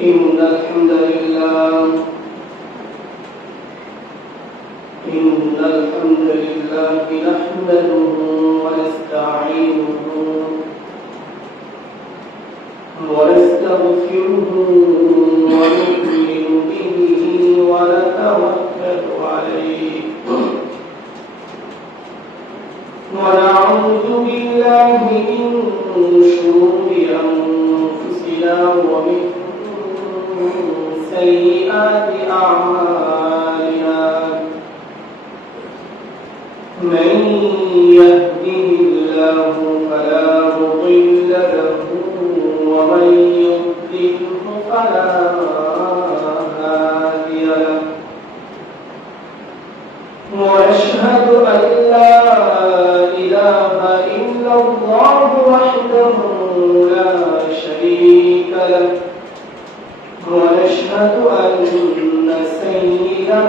إن الحمد لله نحمده ونستعينه ونستغفره ونؤمن به ونتوكل عليه ونعوذ بالله من شرور أنفسنا ومن سيئات أعمالنا من يهده الله فلا مضل له ومن يضلله فلا هادي له ونشهد أن لا إله إلا الله وحده لا شريك له ونشهد أن سيدنا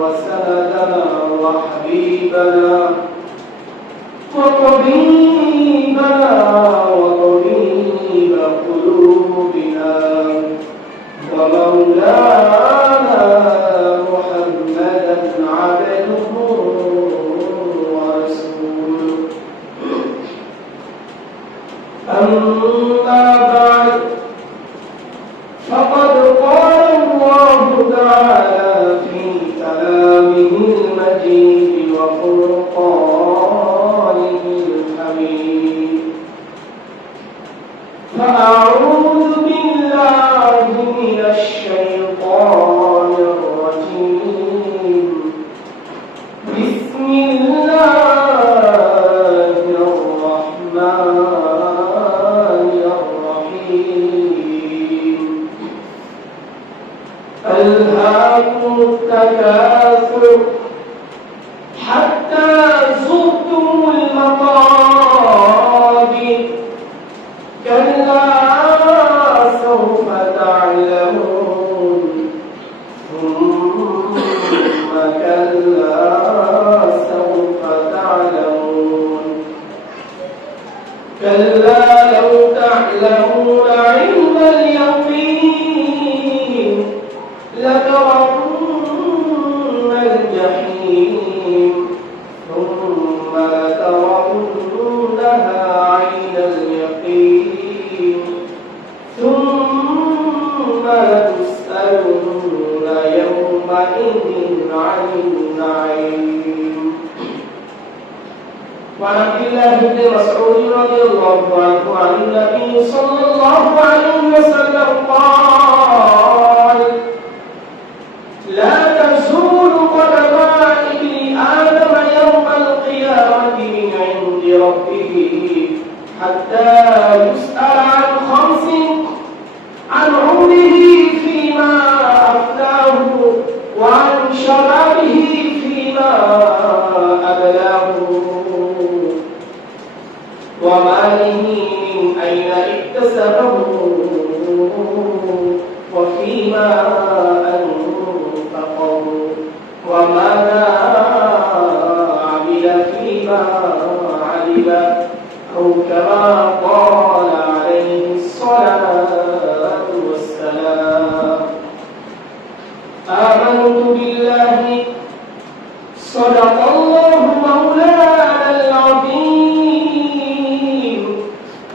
وسندنا وحبيبنا وطبيبنا وطبيب قلوبنا ومولانا محمدا عبده ورسوله أما بعد فقد قال الله تعالى في كلامه المجيد وفرقانه الحميد فأعوذ بالله من الشيطان الرجيم بسم الله الرحمن الرحيم ألهاكم التكاثر حتى زرتم المقابر كلا سوف تعلمون ثم كلا سوف تعلمون كلا لو تعلمون علم اليقين لترون الجحيم ثم لترونها عين اليقين ثم لتسألن يومئذ عن النعيم. وعن عبد الله بن مسعود رضي الله عنه عن النبي صلى الله عليه وسلم قال: لا تزول قدم ابن آدم يوم القيامة من عند ربه حتى يسأل عن خمس: عن عمره فيما أفناه، وعن شبابه فيما أبلاه، وماله من أين اكتسبه، وفيما أنفقه، وماذا عمل فيما علم، أو كما قال عليه الصلاة والسلام. آمنت بالله صدق الله مولانا العظيم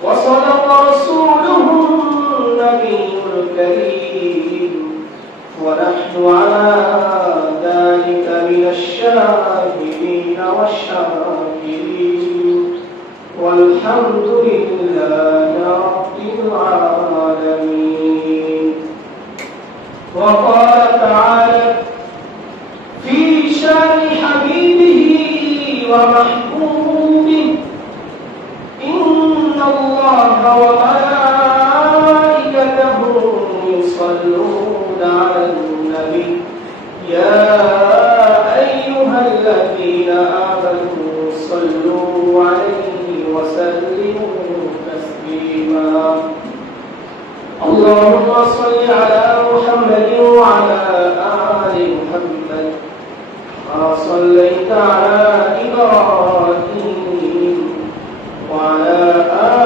وصدق رسوله النبي الكريم، ونحن على ذلك من الشاهدين والشاكرين، والحمد لله رب العالمين. وقال تعالى في شان حبيبه ومحبوبه: إن الله وملائكته يصلون على النبي يا أيها الذين آمنوا صلوا عليه وسلموا تسليما. اللهم صل على محمد وعلى آل محمد كما صليت على إبراهيم وعلى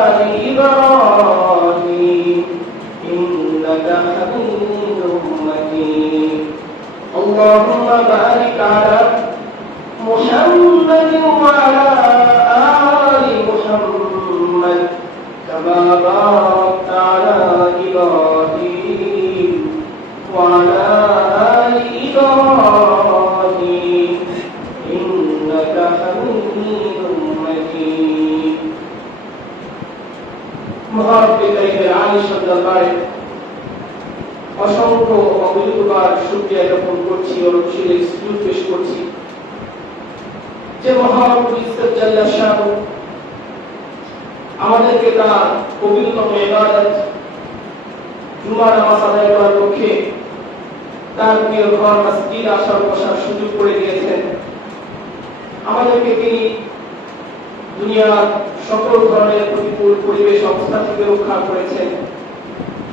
آل إبراهيم إنك حميد كما باركت على إبراهيم وعلى آل إبراهيم إنك حميد مجيد محبت إليه عائشة দরবারে অসংখ্য অবৈধবার শুকরিয়া জ্ঞাপন করছি ও রসুলের সুজুদ পেশ করছি যে মহান ইজ্জত জাল্লা শানু আমাদেরকে তার পবিত্রতম ইবাদত জুমার নামাজ আদায় করার লক্ষ্যে তার প্রিয় ঘর মসজিদ আসার বসার সুযোগ করে দিয়েছেন। আমাদেরকে তিনি দুনিয়ার সকল ধরনের প্রতিকূল পরিবেশ অবস্থা থেকে রক্ষা করেছেন,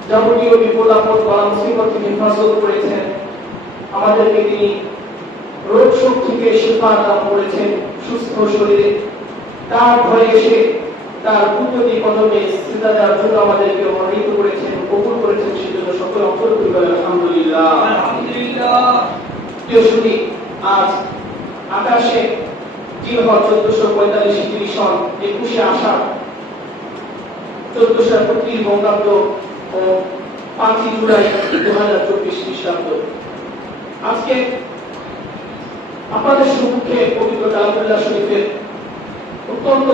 যাবতীয় বিপদ আপদ বালা মুসিবত থেকে হেফাজত করেছেন। আমাদেরকে তিনি রোগ শোক থেকে শিফা দান করেছেন সুস্থ শরীরে। তার ঘরে এসে তার কুদরতি কদমে সিজদা দেওয়ার জন্য আমাদেরকে মনোনীত করেছেন, কবুল করেছেন। সেজন্য সকল অন্তর থেকে বলেন আলহামদুলিল্লাহ। আলহামদুলিল্লাহ। প্রিয় সুধী, আজ 28 জিলহজ 1445 হিজরি সন 21 আষাঢ় 1431 বঙ্গাব্দ ও 5 জুলাই 2024 খ্রিস্টাব্দ। আজকে আপনাদের সম্মুখে পবিত্র কালামুল্লাহ শরীফের অত্যন্ত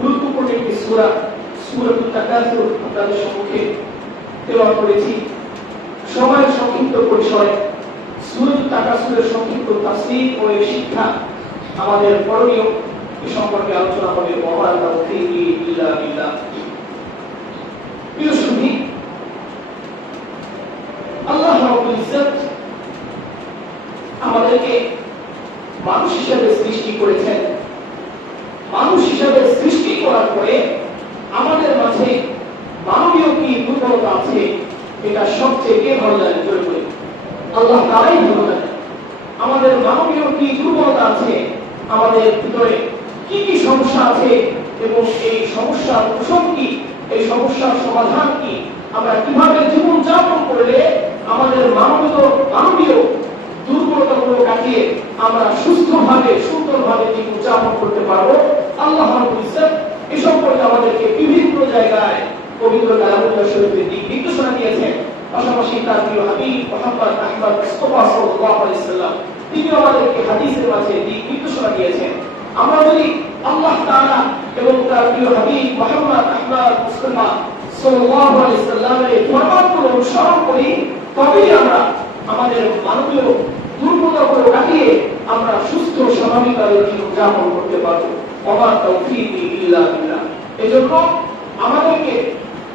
গুরুত্বপূর্ণ একটি সূরা সূরাতুত তাকাসুর আপনাদের সম্মুখে তেলাওয়াত করেছি। সময়ের সংক্ষিপ্ত পরিসরে সূরাতুত তাকাসুরের সংক্ষিপ্ত তাফসীর ও এর শিক্ষা আমাদের করণীয় এ সম্পর্কে আলোচনা হবে। ওয়া তাওফীকি ইল্লা বিল্লাহ। প্রিয় সুধী, আল্লাহ রাব্বুল ইজ্জত আমাদেরকে মানুষ হিসেবে সৃষ্টি করেছেন। মানুষ হিসেবে সৃষ্টি করার পরে আমাদের মাঝে মানবীয় কি দুর্বলতা আছে এটা সবচেয়ে কে ভালো জানে? জোরে বলি আল্লাহ তাআলাই ভালো জানে। আমাদের মানবীয় কি দুর্বলতা আছে, আমাদের ভিতরে কি কি সমস্যা আছে এবং এই সমস্যার প্রসঙ্গ কি, এই সমস্যার সমাধান কি, আমরা কিভাবে জীবন যাপন করলে আমাদের মানবীয় দুর্বলতাগুলো কাটিয়ে আমরা সুস্থভাবে সুন্দরভাবে জীবন যাপন করতে পারবো। আল্লাহ রাব্বুল ইজ্জত এই সম্পর্কে আমাদেরকে বিভিন্ন জায়গায় পবিত্র কালামুল্লাহ শরীফে দিক নির্দেশনা দিয়েছেন। পাশাপাশি তার প্রিয় হাবিব মুহাম্মদ আহমদ মুস্তাফা সাল্লাল্লাহু আলাইহি সাল্লাম তিনি আমাদেরকে হাদিসের মাঝে দিক নির্দেশনা দিয়েছেন। আমরা যদি আল্লাহ তাআলা এবং তার প্রিয় হাবিব মুহাম্মদ আহমদ মুস্তাফা সাল্লাল্লাহু আলাইহি সাল্লামের ফরমানগুলো অনুসরণ করি, তবেই আমরা আমাদের মানবীয় দুর্বলতাগুলো কাটিয়ে আমরা সুস্থ স্বাভাবিকভাবে জীবন যাপন করতে পারবো। ওয়া তাওফীকি ইল্লা বিল্লাহ। এজন্য আমাদেরকে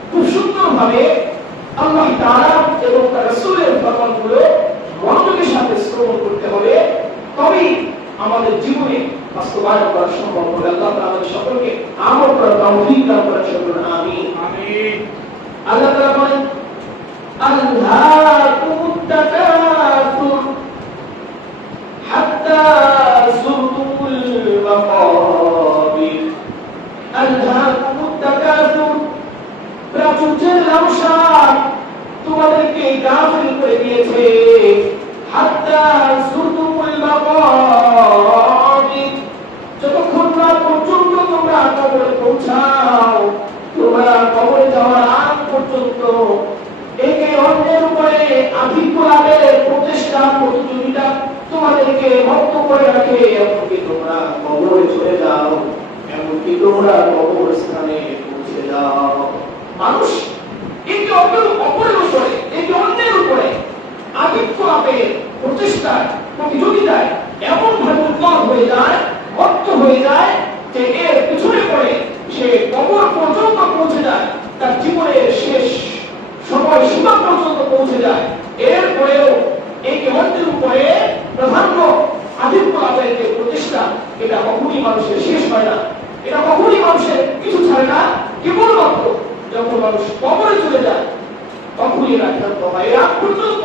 খুব সুন্দরভাবে আল্লাহ তাআলা এবং তার রাসূলের ফরমানগুলো মনোযোগের সাথে শ্রবণ করতে হবে, তবেই আমাদের জীবনে বাস্তবায়ন করা সম্ভব হবে। আল্লাহ তাআলা আমাদের সকলকে আমল করার তৌফিক দান করেন। সকলে আমিন আমিন। আল্লাহ তাআলা বলেন আল্লাহুত তাকাসুর হাত্তা যুরতুমুল মাকাবির। আল্লাহুত তাকাসুর, প্রাচুর্যের লালসা তোমাদেরকে গাফিল করে দিয়েছে। হাত্তা যুরতুমুল মাকাবির, যতক্ষণ না পর্যন্ত তোমরা কবরে পৌঁছাও, তোমরা কবরে যাওয়ার আগ পর্যন্ত একে অন্যের উপরে আধিপত্য লাভের প্রচেষ্টা প্রতিযোগিতা তোমাদেরকে ভক্ত করে রাখে। এমনকি তোমরা কবরে চলে যাও, এমনকি তোমরা কবরস্থানে পৌঁছে যাও। মানুষ একে অপরের উপরে, একে অন্যের উপরে আধিপত্য লাভের প্রচেষ্টায় প্রতিযোগিতায় এমন ভাবে উন্মাদ হয়ে যায়, ভক্ত হয়ে যায় যে এর পিছনে পড়ে সে কবর পর্যন্ত পৌঁছে যায়, তার জীবনের শেষ সময় সীমা পর্যন্ত পৌঁছে যায়। এরপরেও একে অন্যের উপরে প্রাধান্য আধিপত্য লাভের যে প্রচেষ্টা, এটা কখনই মানুষের শেষ হয় না, এটা কখনই মানুষের কিছু ছাড়ে না। কেবলমাত্র যখন মানুষ কবরে চলে যায় তখনই এর আক্রান্ত হয়। এর আগ পর্যন্ত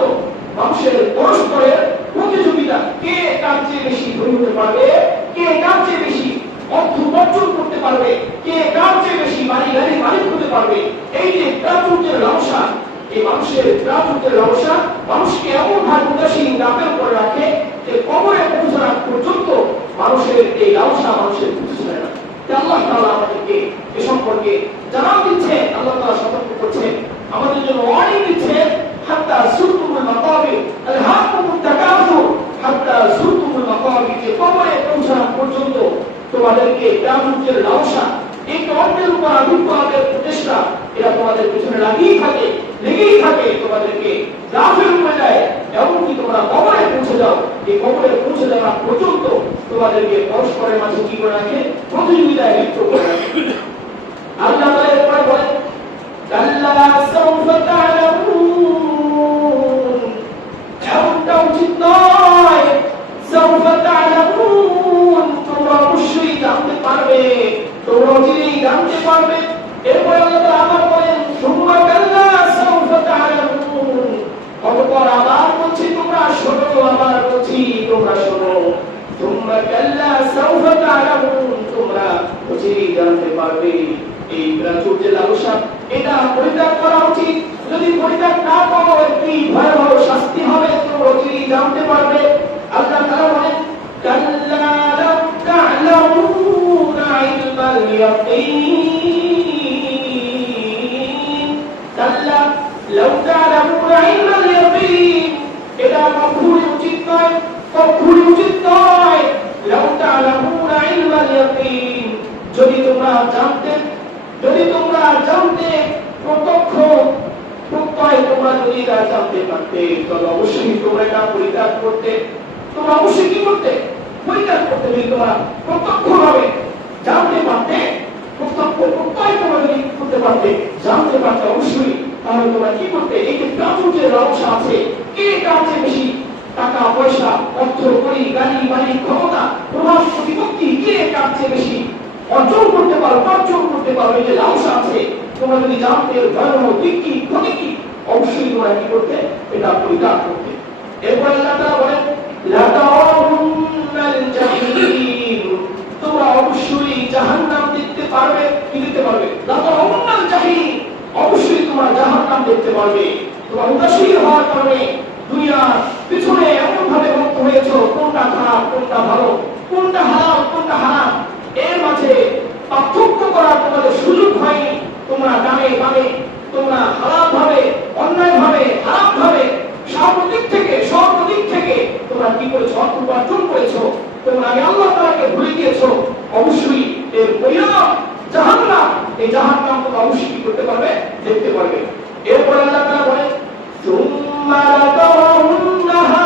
মানুষের পরস্পরের প্রতিযোগিতা, কে কার চেয়ে বেশি ধনী হতে পারবে, কে কার চেয়ে বেশি অর্থ উপার্জন করতে পারবে, কে কার চেয়ে বেশি বাড়ি গাড়ি মালিক হতে পারবে। এই যে প্রাচুর্যের লালসা, এই মানুষের প্রাচুর্যের লালসা মানুষকে এমন ভাবে উদাসীন গাফেল করে রাখে যে কবরে পৌঁছানোর পর্যন্ত মানুষের এই লালসা মানুষের বুঝে না। আল্লাহ তাআলা আমাদেরকে এ সম্পর্কে জানান দিচ্ছেন, আল্লাহ তাআলা সতর্ক করছেন, আমাদের জন্য ওয়ার্নিং দিচ্ছেন, হাত্তা সুরতুমুল মাকাবির আলহাকুমুত তাকাসুর হাত্তা সুরতুমুল মাকাবির, যে কবরে পৌঁছানো পর্যন্ত তোমাদেরকে প্রাণের লালসা, এই অন্যের উপর আধিপত্য লাভের প্রচেষ্টা, এরা তোমাদের পিছনে লেগেই থাকে, তোমাদেরকে লাভের উপরে যায়, এমনকি তোমরা কবরে পৌঁছে যাও। এই কবরে পৌঁছে যাওয়া পর্যন্ত তোমাদেরকে পরস্পরের মাঝে কি করে রাখে, প্রতিযোগিতায় লিপ্ত করে রাখে। আল্লাহ তাআলা এরপরে বলেন, কাল্লা সাউফা তা'লামুন, এমনটা উচিত নয়, সাউফা তা'লামুন, তোমরা অবশ্যই জানতে পারবে, তোমরা অচিরেই জানতে পারবে। এরপরে আল্লাহ তাআলা আবার বলেন, সুম্মা কাল্লা সাউফা তা'লামুন, অতঃপর আবার বলছি তোমরা শোনো, আবার বলছি তোমরা শোনো, সুম্মা কাল্লা সাউফা তা'লামুন, তোমরা অচিরেই জানতে পারবে। এই প্রাচুর্যের লালসা, এটা পরিত্যাগ করা উচিত। যদি পরিত্যাগ না করো, একটি ভয়াবহ শাস্তি হবে, তোমরা অচিরেই জানতে পারবে। আল্লাহ তাআলা বলেন, কাল্লা লাউ তা'লামুনা ইলমাল ইয়াকিন, কাল্লা লাউ তা'লামুনা ইলমাল ইয়াকিন, এটা কখনোই উচিত নয়, কখনোই উচিত নয়। লাউ তা'লামুনা ইলমাল ইয়াকিন, যদি তোমরা জানতে প্রত্যক্ষ প্রত্যয় তোমরা যদি এটা জানতে পারতে, তবে অবশ্যই তোমরা এটা পরিত্যাগ করতে। তোমরা অবশ্যই কি করতে? পরিত্যাগ করতে। যদি তোমরা প্রত্যক্ষভাবে জানতে পারতে, প্রত্যক্ষ প্রত্যয় তোমরা যদি করতে পারতে, জানতে পারতে অবশ্যই, তাহলে তোমরা কি করতে? এই যে প্রাচুর্যের লালসা আছে, কে কার চেয়ে বেশি টাকা পয়সা, অর্থ, কড়ি, গাড়ি, বাড়ি, ক্ষমতা, প্রভাব, প্রতিপত্তি, কে কার চেয়ে বেশি অর্জন করতে পারো, এই যে লালসা আছে, তোমরা যদি জানতে ভয়াবহ দিক কি, ক্ষতি কি, অবশ্যই তোমরা কি করতে? এটা পরিত্যাগ করতে। এরপর আল্লাহ তাআলা বলেন, লা তারাউন্নাল জাহিম, তোমরা অবশ্যই জাহান্নাম দেখতে পারবে। কি দেখতে পারবে? লা তারাউন্নাল জাহিম, অবশ্যই তোমরা জাহান্নাম দেখতে পারবে। তোমরা উদাসীন হওয়ার কারণে দুনিয়ার পিছনে এমন ভাবে মুক্ত হয়েছো, কোনটা খারাপ, কোনটা ভালো, কোনটা হালাল, কোনটা হারাম, এর মাঝে পার্থক্য করার তোমাদের সুযোগ হয়নি। তোমরা ডানে বামে, তোমরা হারাম ভাবে, অন্যায় ভাবে, হারাম ভাবে, সর্বদিক থেকে তোমরা কি করেছো? অর্থ উপার্জন করেছো। তোমরা আল্লাহ তাআলাকে ভুলে গিয়েছো। অবশ্যই এর পরিণাম জাহান্নাম। এই জাহান্নাম তোমরা অবশ্যই কি করতে পারবে? দেখতে পারবে। এরপর আল্লাহ তাআলা বলেন, সুম্মা লাতারাউন্নাহা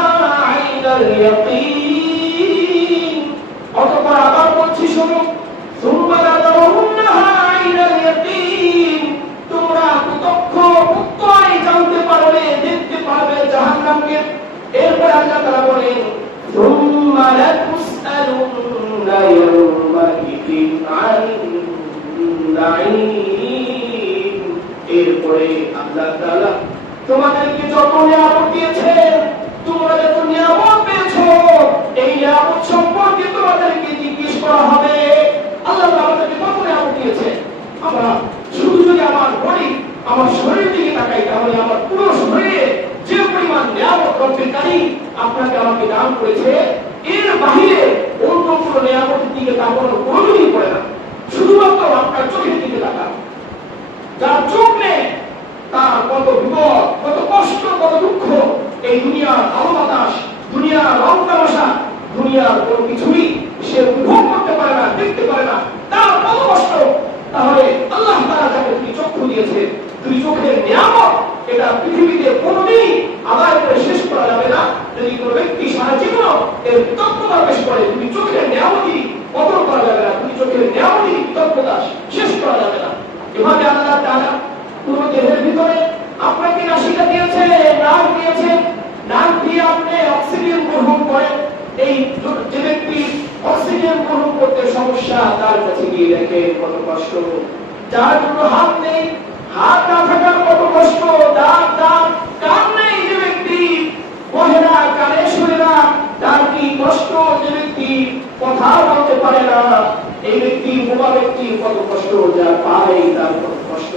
আইনাল ইয়াকিন, অতঃপর আবার বলছি শোনো, সুম্মা লাতারাউন্নাহা আইনাল ইয়াকিন, তোমরা প্রত্যয় জানতে পারবে, দেখতে পারবে জাহান্নামকে। এরপর আল্লাহ তাআলা বলেন, সুম্মা লাতুসআলুন্না ইয়াওমাইযিন আনিন নাঈম, এরপরে আল্লাহ তাআলা তোমাদেরকে যত নিয়ামত দিয়েছেন, তোমরা যত নিয়ামত পেয়েছো, এই নিয়ামত সম্পর্কে তোমাদেরকে জিজ্ঞেস করা হবে। আল্লাহ তাআলা আমাদেরকে কত নিয়ামত দিয়েছেন। আমরা শুধু যদি আমার বডি, আমার শরীর দিকে তাকাই, তাহলে আমার পুরো শরীরে যে পরিমাণ নিয়ামত রব্বুল কারীম আপনাকে আমাকে দান করেছে, এর বাহিরে অন্য কোনো নিয়ামতের দিকে তাকানোর প্রয়োজনই পড়ে না। শুধুমাত্র আপনার চোখের দিকে তাকান। যার চোখ নেই, তার কত বিপদ, কত কষ্ট, কত দুঃখ, এই দুনিয়ার আলো বাতাস, দুনিয়ার রং তামাশা, দুনিয়ার কোনো কিছুই সে উপভোগ করতে পারে না, দেখতে পারে না, তার কত কষ্ট। তাহলে আল্লাহ তাআলা যাকে দুই চক্ষু দিয়েছে, দুই চোখের নিয়ামত, এটা পৃথিবীতে কোনোদিন আদায় করে শেষ করা যাবে না। যদি কোনো ব্যক্তি সারা জীবন এর কৃতজ্ঞতা পেশ করে, দুই চোখের নিয়ামতই কদর করা যাবে না, দুই চোখের নিয়ামতই কৃতজ্ঞতা শেষ করা যাবে না। এভাবে আল্লাহ তাআলা পুরো দেহের ভিতরে আপনাকে নাসিকা দিয়েছে, নাক দিয়েছে, নাক দিয়ে আপনি অক্সিজেন গ্রহণ করেন। এই যে ব্যক্তি অক্সিজেন গ্রহণ করতে সমস্যা, তার কাছে গিয়ে দেখেন কত কষ্ট। যার জন্য হাত নেই, হাত না থাকার কত কষ্ট, দাঁত কান নেই যে ব্যক্তি, বহে না, কানে শুনে না, তার কি কষ্ট। যে ব্যক্তি কথা বলতে পারে না, এই ব্যক্তি বোবা ব্যক্তি কত কষ্ট, যার পায় তার কত কষ্ট।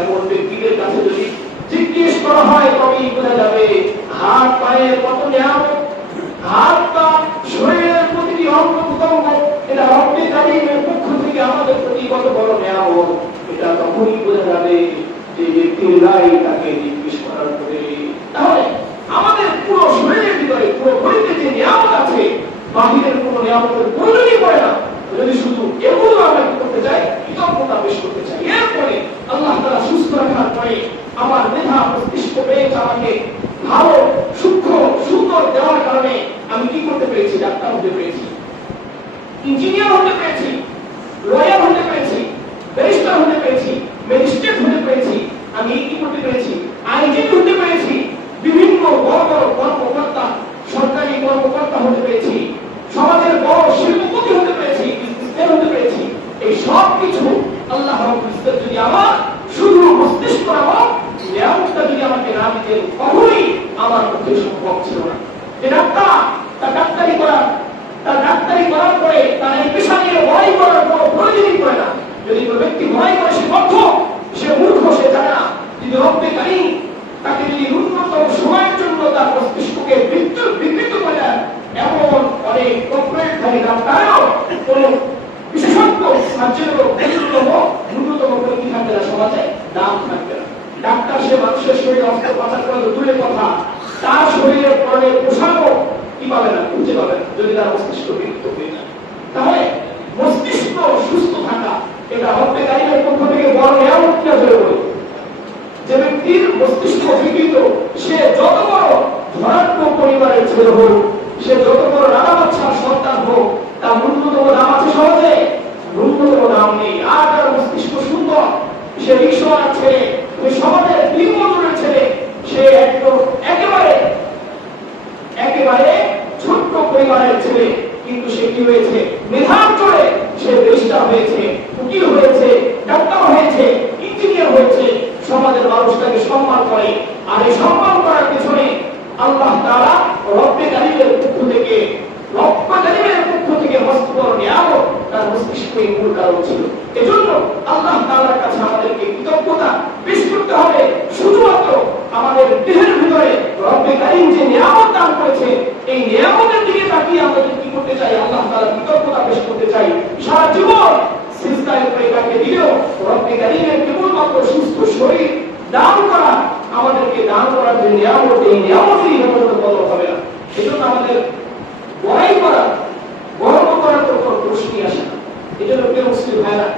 এমন ব্যক্তিদের কাছে যদি জিজ্ঞেস করা হয়, তবেই বোঝা যাবে হাত পায়ের কত নিয়ামত। হাত পা শরীরের প্রতিটি অঙ্গ প্রত্যঙ্গ, এটা রব্বুল কারীমের পক্ষ থেকে থেকে আমাদের প্রতি কত বড় নিয়ামত, এটা তখনই বোঝা যাবে যে ব্যক্তির গায়ে তাকে জিজ্ঞেস করার পরে। তাহলে আমাদের পুরো শরীরের ভিতরে, পুরো শরীরে যে নিয়ামত আছে, বাহিরের কোনো নিয়ামতের প্রয়োজনই পড়ে না। যদি শুধু এগুলো আমরা করতে চাই, কৃতজ্ঞতা পেশ করতে চাই, এরপরে আল্লাহ তাআলা সুস্থ রাখার পরে আমার মেধা মস্তিষ্ক পেয়ে আমাকে ভালো সূক্ষ্ম সুন্দর দেওয়ার কারণে আমি কি করতে পেরেছি? ডাক্তার হতে পেরেছি, ইঞ্জিনিয়ার হতে পেরেছি, লয়ার হতে পেরেছি, ব্যারিস্টার হতে পেরেছি, ম্যাজিস্ট্রেট হতে পেরেছি, আমি কি করতে পেরেছি? আইনজীবী হতে পেরেছি, বিভিন্ন বড় বড় কর্মকর্তা, সরকারি কর্মকর্তা হতে পেরেছি, সমাজের বড় শিল্পপতি হতে পেরেছি, বিজনেসম্যান হতে পেরেছি। এই সব কিছু আল্লাহ রাব্বুল ইজ্জত যদি আমার শুধু মস্তিষ্ক নামক নিয়ামতটা যদি আমাকে না দিতেন, কখনোই আমার পক্ষে সম্ভব ছিল না। যে ডাক্তার, তার ডাক্তারি করার পরে তার এই পেশা নিয়ে লড়াই করার কোনো প্রয়োজনই পড়ে না। যদি কোনো ব্যক্তি লড়াই করে সে মূর্খ, সে মূর্খ, সে জানে না। যদি রব্বে কারীম তাকে যদি ন্যূনতম সময়ের জন্য তার মস্তিষ্ককে বিকৃত করে দেন, এমন অনেক কর্পোরেটধারী ডাক্তারও কোন বিশেষজ্ঞ সার্জনেরও ন্যূনতম কোনো কি থাকবে না, সমাজে দাম থাকবে না। ডাক্তার সে মানুষের শরীরে অস্ত্রোপচার করা তো দূরের কথা, তার শরীরের পরনের পোশাকও কি পাবে না, খুঁজে পাবে না, যদি তার মস্তিষ্ক বিকৃত হয়ে যায়। তাহলে মস্তিষ্ক সুস্থ থাকা এটা রব্বে কারীমের পক্ষ থেকে বড় নিয়ামত কি হয়ে বলে। যে ব্যক্তির মস্তিষ্ক বিকৃত, সে যত বড় ধনাত্মক পরিবারের ছেলে হোক, সে যত বড় রাজা বাদশার সন্তান হোক, তার ন্যূনতম দাম আছে সমাজে? ন্যূনতম দাম নেই। আর তার মস্তিষ্ক সুন্দর, সে রিক্সাওয়ালার ছেলে, সে সমাজের দিনমজুরের ছেলে, সে একেবারে ছোট্ট পরিবারের ছেলে, কিন্তু সে কি হয়েছে? মেধার চড়ে সে ব্যারিস্টার হয়েছে, উকিল হয়েছে, ডাক্তার হয়েছে, ইঞ্জিনিয়ার হয়েছে, সমাজের মানুষ তাকে সম্মান করে। আর এই সম্মান করার পিছনে আল্লাহ তাআলা রব্বে কারীমের পক্ষ থেকে মস্ত বড় নিয়ামত তার মস্তিষ্কের মূল কারণ ছিল। এজন্য আল্লাহ তাআলার কাছে আমাদেরকে কৃতজ্ঞতা পেশ করতে হবে। শুধুমাত্র আমাদের দেহের ভিতরে রব্বে কারীম যে নিয়ামত দান করেছে, এই নিয়ামতের দিকে তাকিয়ে আমরা কি করতে চাই? আল্লাহ তাআলা কৃতজ্ঞতা পেশ করতে চাই। সারা জীবন সিজদায় পড়ে কাটিয়ে দিলেও রব্বে কারীমের কেবলমাত্র সুস্থ শরীর দান করা, আমাদেরকে দান করার যে নিয়ামত, এই নিয়ামতের হেফাজত করা হবে না। এজন্য আমাদের বড়াই করা, গর্ব করার কোনো প্রশ্নই আসে না। এজন্য প্রিয় মুসলিম ভাইরা,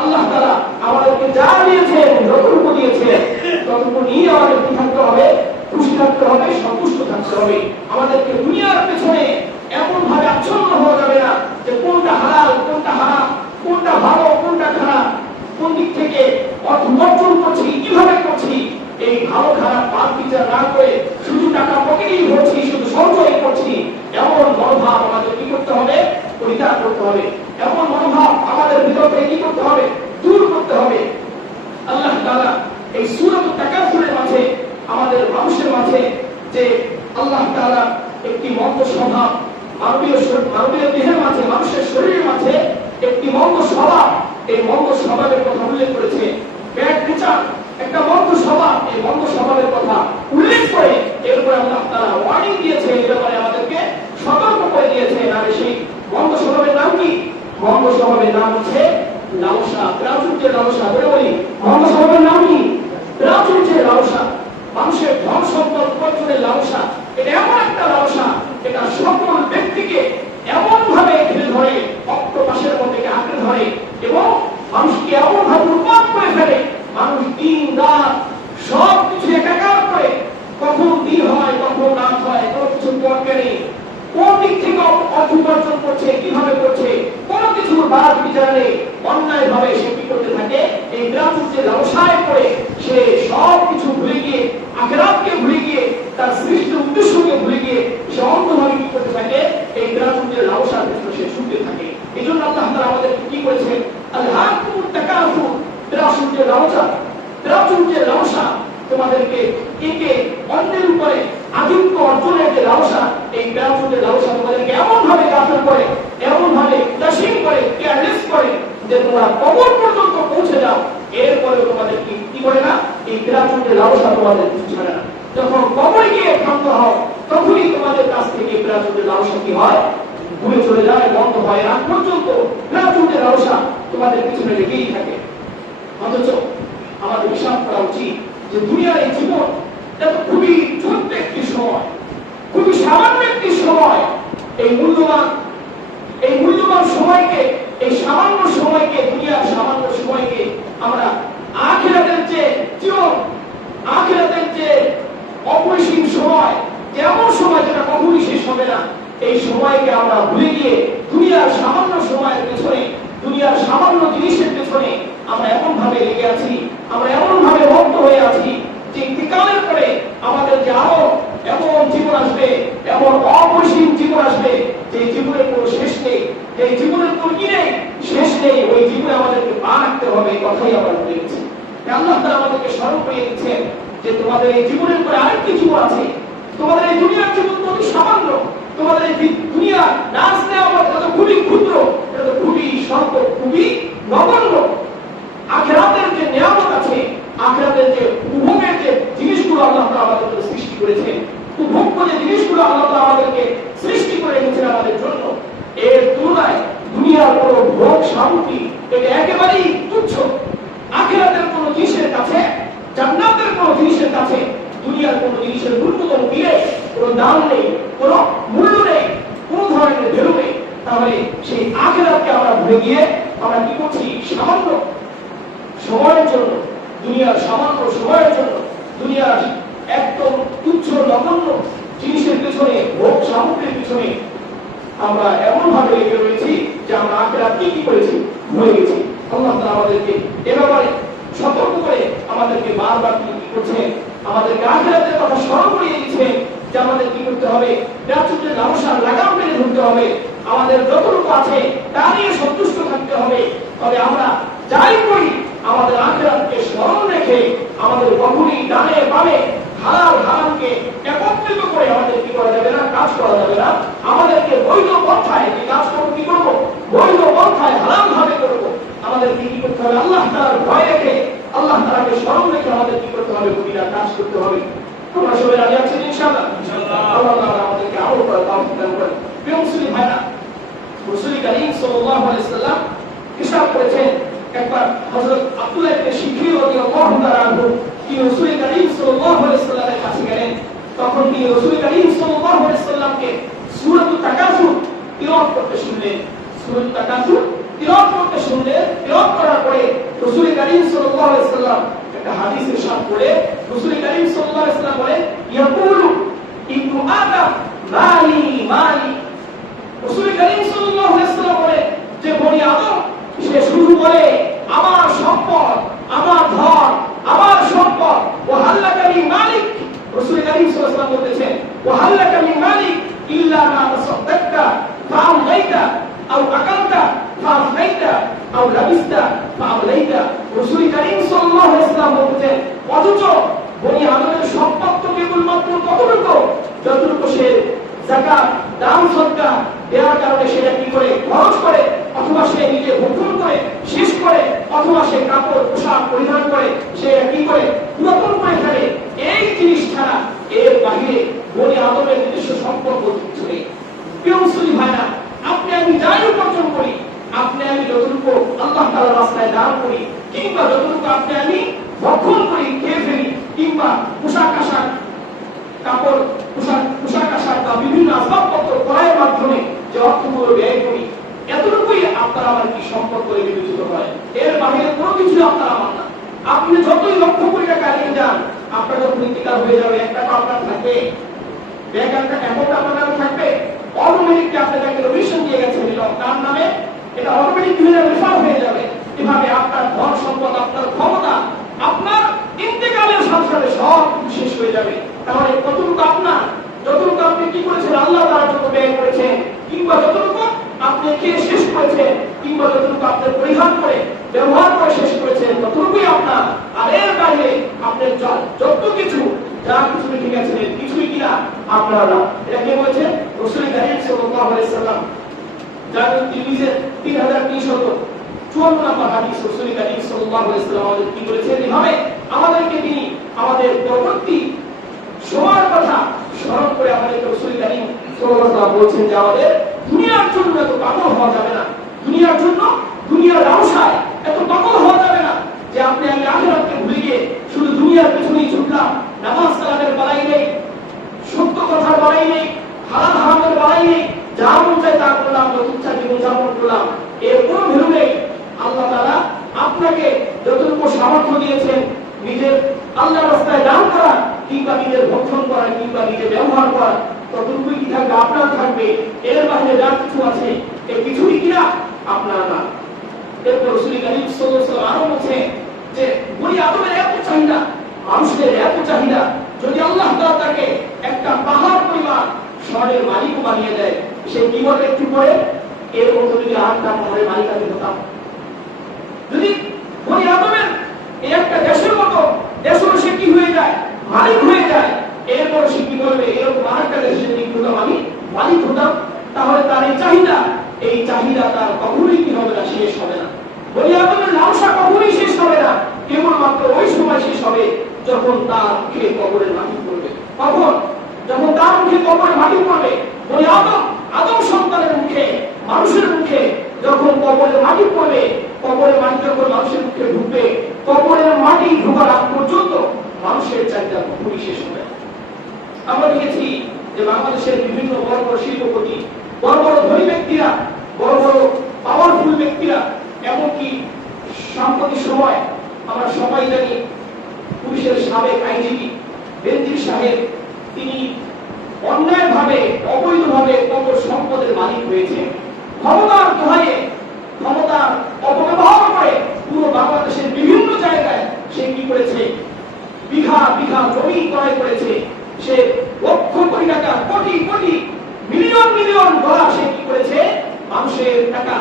আল্লাহ তাআলা আমাদেরকে যা দিয়েছেন, যতটুকু দিয়েছেন, ততটুকু নিয়ে আমাদের কি থাকতে হবে? খুশি থাকতে হবে, সন্তুষ্ট থাকতে হবে। আমাদেরকে দুনিয়ার পেছনে এমন ভাবে আচ্ছন্ন হওয়া যাবে না যে কোনটা হালাল, কোনটা হারাম, কোনটা ভালো, কোনটা খারাপ, কোন দিক থেকে অর্থ অর্জন করছি, কিভাবে করছি, এই ভালো খারাপ বাদ বিচার না করে শুধু টাকা পকেটেই ভরছি, শুধু সঞ্চয় করছি, এমন মনোভাব আমাদের কি করতে হবে? পরিত্যাগ করতে হবে। এমন মনোভাব আমাদের ভিতর থেকে কি করতে হবে? দূর করতে হবে। আল্লাহ তাআলা এই সূরাত তাকাসুরের মাঝে আমাদের মানুষের মাঝে যে আল্লাহ তাআলা একটি মন্দ স্বভাব, মানবীয় দেহের মাঝে, মানুষের শরীরের মাঝে একটি মন্দ স্বভাব, এই মন্দ স্বভাবের কথা উল্লেখ করেছে। ব্যাড নেচার একটা মন্দ স্বভাব, এই মন্দ স্বভাবের কথা উল্লেখ করে এরপরে আল্লাহ তাআলা ওয়ার্নিং দিয়েছে, এই ব্যাপারে আমাদেরকে সতর্ক করে দিয়েছেন। আর সেই মন্দ স্বভাবের নাম কি? মন্দ স্বভাবের নাম হচ্ছে লালসা, প্রাচুর্যের লালসা। বলে বলি, মন্দ স্বভাবের নাম কি? প্রাচুর্যের লালসা, মানুষের ধন সম্পদ উপার্জনের লালসা। এটা এমন একটা লালসা, এটা সকল ব্যক্তিকে এমন ভাবে ঘিরে ধরে, অক্টোপাসের মধ্যে আঁকড়ে ধরে এবং মানুষকে এমন ভাবে উন্মাদ করে ফেলে, মানুষ দিন রাত সব কিছু একাকার করে, কখন দিন হয়, কখন রাত হয়, কোনো কিছু দরকার নেই, কোন দিক থেকে অর্থ উপার্জন করছে, কিভাবে করছে, কোনো কিছু বাদ বিচার নেই। অন্যায় ভাবে সে কি করতে থাকে? এই প্রাচুর্যের লালসায় পড়ে সে সব কিছু ভুলে গিয়ে, আখিরাতকে ভুলে গিয়ে, তার সৃষ্টির উদ্দেশ্যকে ভুলে গিয়ে সে অন্ধভাবে কি করতে থাকে? এই প্রাচুর্যের লালসার ভিতরে সে ছুটতে থাকে। এই জন্য আল্লাহ তাআলা আমাদেরকে কি করেছেন? আল্লাহকুমুত তাকাসুর, প্রাচুর্যের লালসা, প্রাচুর্যের লালসা তোমাদেরকে একে অন্যের উপরে আধিপত্য অর্জনের যে লালসা, এই প্রাচুর্যের লালসা তোমাদেরকে এমন ভাবে গাফেল করে, এমন ভাবে দাসীন করে, কেয়ারলেস করে যে তোমরা কবর পর্যন্ত পৌঁছে যাও। এরপরে তোমাদের কি করে না? এই প্রাচুর্যের লালসা তোমাদের ছাড়ে না। যখন কবরে গিয়ে ক্ষান্ত হও, তখনই তোমাদের কাছ থেকে প্রাচুর্যের লালসা কি হয়? ঘুরে চলে যায়, বন্ধ হয়, রাত পর্যন্ত রাজুটের আশা তোমাদের পিছনে লেগেই থাকে। অথচ আমাদের হিসাব করা উচিত যে দুনিয়ার এই জীবন এটা তো খুবই ছোট্ট একটি সময়, খুবই সামান্য একটি সময়। এই মূল্যবান সময়কে, এই সামান্য সময়কে, দুনিয়ার সামান্য সময়কে আমরা আখিরাতের যে জীবন, আখিরাতের যে অপরিসীম সময়, এমন সময় যেটা কখনই শেষ হবে না, এই সময়কে আমরা ভুলে গিয়ে দুনিয়ার সামান্য সময়ের পেছনে, দুনিয়ার সামান্য জিনিসের পেছনে আমরা এমন ভাবে লেগে আছি, আমরা এমন ভাবে মগ্ন হয়ে আছি যে ইন্তিকালের পরে আমাদের যে আরো এমন জীবন আসবে, এমন অপরিসীম জীবন আসবে, যে জীবনের কোনো শেষ নেই, যে জীবনের কোনো কি নেই, শেষ নেই। ওই জীবনে আমাদেরকে পা রাখতে হবে, এই কথাই আমরা বলে গেছি। আল্লাহ তাআলা আমাদেরকে স্মরণ করিয়ে দিচ্ছেন যে তোমাদের এই জীবনের পরে আরেকটি জীবন আছে। তোমাদের এই দুনিয়ার জীবন তো অতি সামান্য, তোমাদের এই দুনিয়া নাচ নেওয়া এটা খুবই ক্ষুদ্র, এটা তো খুবই স্বল্প, খুবই নগণ্য। আখিরাতের যে নিয়ামত আছে, আখিরাতের যে উপভোগের যে জিনিসগুলো আল্লাহ তাআলা আমাদের জন্য সৃষ্টি করেছেন, উপভোগ্য যে জিনিসগুলো আল্লাহ তাআলা আমাদেরকে সৃষ্টি করে রেখেছেন আমাদের জন্য, এর তুলনায় দুনিয়ার কোনো ভোগ সামগ্রী এটা একেবারেই তুচ্ছ। আখিরাতের কোনো জিনিসের কাছে, জান্নাতের কোনো জিনিসের কাছে দুনিয়ার কোনো জিনিসের ন্যূনতম দিলে কোনো দাম নেই, কোনো মূল্য নেই, কোনো ধরনের ভ্যালু নেই। তাহলে সেই আখিরাতকে আমরা ভুলে গিয়ে আমরা কি করছি? সামান্য সময়ের জন্য, দুনিয়ার সামান্য সময়ের জন্য, দুনিয়ার একদম তুচ্ছ নগণ্য জিনিসের পেছনে, ভোগ সামগ্রীর পিছনে আমরা এমন ভাবে লেগে রয়েছি যে আমরা আখিরাত কি করেছি? ভুলে গেছি। আল্লাহ তাআলা আমাদেরকে এ ব্যাপারে সতর্ক করে আমাদেরকে বারবার কি করছেন? আমাদেরকে আখিরাতের কথা স্মরণ করিয়ে দিচ্ছেন যে আমাদের কি করতে হবে? প্রাচুর্যের লালসার লাগাম টেনে ধরতে হবে, আমাদের যতটুকু আছে তা নিয়ে সন্তুষ্ট থাকতে হবে। তবে আমরা যাই করি আমাদের আখিরাতকে স্মরণ রেখে আমাদের কখনই ডানে বামে হালাল হারামকে একত্রিত করে আমাদের কি করা যাবে না? কাজ করা যাবে না। আমাদেরকে বৈধ পন্থায় যে কাজ করবো, কি করবো? বৈধ পন্থায় হালাল ভাবে করবো। আমাদের কি করতে হবে? আল্লাহ তাআলার ভয় রেখে, আল্লাহ তাআলাকে স্মরণ রেখে আমাদের কি করতে হবে? প্রতিটা কাজ করতে হবে। আমরা সবাই রাজি আছি ইনশাআল্লাহ? আল্লাহ তাআলা আমাদেরকে আমল করার তৌফিক দান করেন। প্রিয় মুসলিম ভাইরা, রাসূল কারীম সাল্লাল্লাহু আলাইহি সাল্লাম ইরশাদ করেছেন, একবার হযরত আব্দুল্লাহ ইবনে শিখরি রাদিয়াল্লাহু তাআলা আনহু কি রাসূল কারীম সাল্লাল্লাহু আলাইহি সাল্লামের কাছে গেলেন। তখন কি রাসূল কারীম সাল্লাল্লাহু আলাইহি সাল্লামকে সূরাতুত তাকাসুর তিলাওয়াত করতে শুনলেন। সূরাতুত তাকাসুর তিলাওয়াত করতে শুনলেন। তিলাওয়াত করার পরে রাসূল কারীম সাল্লাল্লাহু আলাইহি সাল্লাম একটা হাদিস ইরশাদ করে, রাসূল কারীম সাল্লাল্লাহু আলাইহি সাল্লাম বলেন, ইয়াকুলু ইবনু আদম মালি মালি। রাসূল কারীম সাল্লাল্লাহু আলাইহি সাল্লাম বলেন যে বনি আদম সে শুধু বলে আমার সম্পদ, আমার ধন, আমার সম্পদ। ওয়া হাল্লাকা মিন মালিক, রাসূল কারীম সাল্লাল্লাহু আলাইহি সাল্লাম বলেছেন, ওয়া হাল্লাকা মিন মালিক ইল্লা মা তাসাদ্দাকতা ফাআমলাইতা আও আকালতা ফাআফনাইতা আও লাবিসতা ফাআবলাইতা। রাসূল কারীম সাল্লাল্লাহু আলাইহি সাল্লাম বলেছেন, অথচ বনি আদমের সম্পদ তো কেবলমাত্র ততটুকু যতটুকু সে যাকাত, দান সদকা দেওয়ার কারণে সেটা কি করে? খরচ করে, অথবা সে নিজে ভক্ষণ করে শেষ করে, অথবা সে কাপড় পোশাক পরিধান করে সে কি করে? পুরাতন করে ফেলে। এই জিনিস ছাড়া এর বাহিরে বনি আদমের নিজস্ব সম্পদ কিছু নেই। প্রিয় মুসলিম ভাইরা, আপনি আমি যাই উপার্জন করি, আপনি আমি যতটুকু আল্লাহ তাআলার রাস্তায় দান করি, কিংবা যতটুকু আপনি আমি ভক্ষণ করি, খেয়ে ফেলি, কিংবা পোশাক আশাক, কাপড় পোশাক আশাক বা বিভিন্ন আসবাবপত্র ক্রয়ের মাধ্যমে যে অর্থগুলো ব্যয় করি, এতটুকুই আপনার আমার কি সম্পদ করে বিবেচিত হয়। এর বাহিরে কোনো কিছু আপনার আমার না। আপনি যতই লক্ষ কোটি টাকা নিয়ে যান, আপনার যখন ইন্তিকাল হয়ে যাবে, একটা আপনার থাকবে, ব্যাংক অ্যাকাউন্ট আপনার থাকবে, অটোমেটিকলি আপনি তাকে রেজিস্ট্রেশন দিয়ে গেছেন তার নামে, এটা অটোমেটিক রেফার হয়ে যাবে। এভাবে আপনার ধন সম্পদ, আপনার ক্ষমতা, আপনার ইন্তিকালের সাথে সাথে সব শেষ হয়ে যাবে। তাহলে কতটুকু আপনার, যতটুকু আপনি কি করেছেন আল্লাহ তাআলার জন্য ব্যয় করেছেন, কিংবা যতটুকু আপনি খেয়ে শেষ করেছেন, কিংবা যতটুকু আপনি পরিধান করে ব্যবহার করে শেষ করেছেন, ততটুকুই আপনার। আর এর বাইরে আপনি যত কিছু যা কিছু রেখে গেছেন কিছুই কিনা আপনার না। এটা কে বলেছেন? রাসূল কারীম সাল্লাল্লাহু আলাইহি সাল্লাম। যার তিরমিজির 3354 নম্বর হাদিস, রাসূল কারীম সাল্লাল্লাহু আলাইহি সাল্লাম আমাদের কি বলেছেন? এভাবে আমাদেরকে তিনি আমাদের পরবর্তী সময়ের কথা স্মরণ করে আমাদেরকে রাসূল কারীম সাল্লাল্লাহু আলাইহি সাল্লাম বলছেন যে আমাদের দুনিয়ার জন্য এত পাগল হওয়া যাবে না, দুনিয়ার জন্য, দুনিয়ার লালসায় এত পাগল হওয়া যাবে না যে আপনি আমি আখিরাতকে ভুলে গিয়ে শুধু দুনিয়ার পেছনেই ছুটলাম। নামাজ কালামের বাড়াই নেই, সত্য কথার বাড়াই নেই, হারাম হারামের বাড়াই নেই, যা মন চাই তা করলাম, যথেচ্ছা জীবনযাপন করলাম, এর কোনো ভ্যালু নেই। আল্লাহ তাআলা আপনাকে যতটুকু সামর্থ্য দিয়েছেন নিজের আল্লাহর রাস্তায় দান করা কিংবা নিজের ভক্ষণ করা কিংবা নিজে ব্যবহার করা, ততটুকুই কি থাকবে? আপনার থাকবে। এর বাইরে যা কিছু আছে এই কিছুই কিনা আপনার না। এরপর রাসূল করিম সাল্লাল্লাহু আলাইহি ওয়াসাল্লাম আরো বলছেন যে বনি আদমের এত চাহিদা, মানুষের এত চাহিদা, যদি আল্লাহ তাআলা তাকে একটা পাহাড় পরিমাণ স্বর্ণের মালিক বানিয়ে দেয়, সে কি বলবে একটু পরে? এর মতো যদি আটটা পাহাড়ের মালিক আমি হতাম। যদি বনি আদমের এই একটা দেশের মতো দেশের সে কি হয়ে যায়? মালিক হয়ে যায়। এরপর সে কি বলবে? এরকম আরেকটা দেশের যদি হতাম আমি মালিক হতাম। তাহলে তার এই চাহিদা তার কখনোই কি হবে না? শেষ হবে না। বলি আদমের লালসা কখনোই শেষ হবে না, কেবলমাত্র ওই সময় শেষ হবে যখন তার মুখে কবরের মাটি পড়বে। কখন? যখন তার মুখে কবরের মাটি পড়বে। বলি আদম সন্তানের মুখে, মানুষের মুখে যখন কবরের মাটি পড়বে, কবরের মাটি যখন মানুষের মুখে ঢুকবে, কবরের মাটি ঢোকার আগ পর্যন্ত মানুষের চাহিদা কখনোই শেষ হবে না। আমরা দেখেছি যে বাংলাদেশের বিভিন্ন বড় বড় শিল্পপতি, বড় বড় ধনী ব্যক্তিরা, বড় বড় পাওয়ারফুল ব্যক্তিরা, এমনকি সাম্প্রতিক সময় আমরা সবাই জানি পুলিশের সাবেক আইজিপি বেনজির সাহেব, তিনি অন্যায়ভাবে অবৈধভাবে কত সম্পদের মালিক হয়েছে। ক্ষমতার দোহাইয়ে, ক্ষমতার অপব্যবহার করে পুরো বাংলাদেশের বিভিন্ন জায়গায় সে কি করেছে? বিঘা বিঘা জমি ক্রয় করেছে। সে লক্ষ কোটি টাকা, crore crore, million million dollar সে কি করেছে? মানুষের টাকা,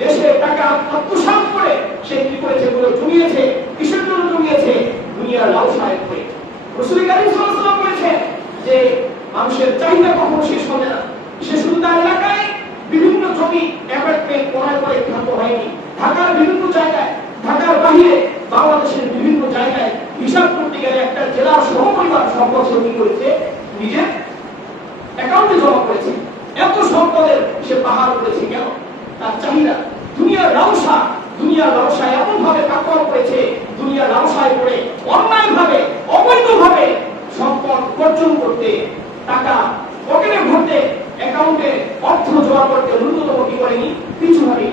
দেশের টাকা আত্মসাৎ করে সে কি করেছে? গুলো জমিয়েছে। কিসের জন্য জমিয়েছে? দুনিয়ার লালসায় করে। রাসূল করিম সাল্লাল্লাহু আলাইহি ওয়াসাল্লাম বলেছেন যে মানুষের চাহিদা কখনো শেষ হবে না। সে শুধু তার এলাকায় বিভিন্ন জমি অ্যাপার্টমেন্ট ক্রয় করে থাকতে হয়নি। ঢাকার বিভিন্ন জায়গায়, ঢাকার বাইরে বাংলাদেশের বিভিন্ন জায়গায় হিসাব করতে গেলে একটা জেলার সমপরিমাণ সম্পদ সে কি করেছে? নিজের অ্যাকাউন্টে জমা করেছে। এত সম্পদের সে পাহাড় করেছে কেন? তার চাহিদা, দুনিয়ার লালসা, দুনিয়ার লালসা এমন ভাবে কাকড় করেছে, দুনিয়ার লালসায় পড়ে অন্যায়ভাবে অবৈধভাবে সম্পদ অর্জন করতে, টাকা পকেটে ভরতে, অ্যাকাউন্টে অর্থ জমা করতে ন্যূনতম কি করেনি? কিছু হয়নি।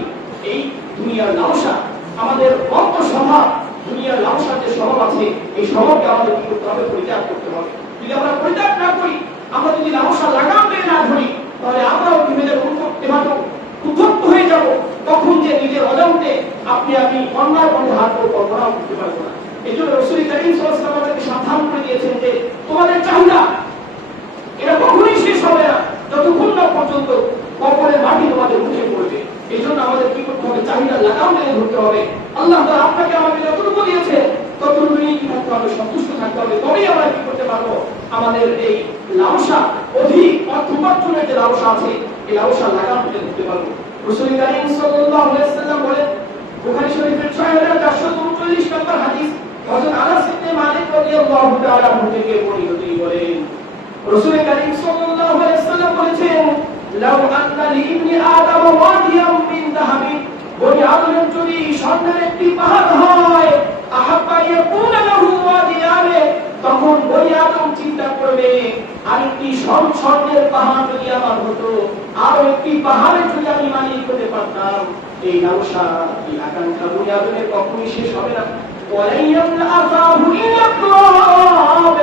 এই দুনিয়ার লালসা আমাদের অন্তঃস্বভাব, দুনিয়ার লালসার যে স্বভাব আছে, এই স্বভাবকে আমাদের কি করতে হবে? পরিত্যাগ করতে হবে। যদি আমরা পরিত্যাগ না করি, আমরা যদি লালসা লাগাম দিয়ে না ধরি, তাহলে আমরাও ধীরে উদ্ধত্ত হয়ে যাব। তখন যে নিজের অজান্তে আপনি অন্যায় পথে হাঁটবো কল্পনাও করতে পারবো না। এই জন্য রাসূল করিম সাল্লাল্লাহু আলাইহি ওয়াসাল্লাম আমাদেরকে সাবধান করে দিয়েছেন যে তোমাদের চাহিদা এটা কখনোই শেষ হবে না যতক্ষণ না পর্যন্ত কবরের মাটি তোমাদের মুখে পড়বে। এই জন্য আমাদের কি করতে হবে? চাহিদা লাগাম দিয়ে ধরতে হবে। আল্লাহ তাআলা আপনাকে আমাকে যতটুকু দিয়েছে ততটুকু নিয়ে কি থাকতে হবে? সন্তুষ্ট থাকতে হবে। তবেই আমরা কি করতে পারবো? আমাদের এই লালসা, অধিক অর্থ উপার্জনের যে লালসা আছে, এই লালসা লাগাম দিয়ে ধরতে পারবো। রাসূল করিম সাল্লাল্লাহু আলাইহি ওয়াসাল্লাম বলেন, বুখারী শরীফের 6439 নম্বর হাদিস, হযরত আনাস ইবনে মালিক রাদিয়াল্লাহু তাআলা থেকে বর্ণিত, তিনি বলেন রাসূল করিম সাল্লাল্লাহু আলাইহি ওয়াসাল্লাম বলেছেন, লাউ আন্না লিবনি আদম ওয়াদিয়াম মিন যাহাবিন, বনি আদমের যদি স্বর্ণের একটি পাহাড় হয়, আহাব্বা ইয়াকুনা লাহু ওয়াদিয়ানে, তখন বনি আদম চিন্তা করবে আরেকটি স্বর্ণের পাহাড় যদি আমার হতো, আর একটি পাহাড়ে যদি আমি মালিক হতে পারতাম। এই লালসা, এই আকাঙ্ক্ষা বনি আদমের কখনোই শেষ হবে না। ওয়ালাইয়ামলা আসাহু ইলা তুরাব,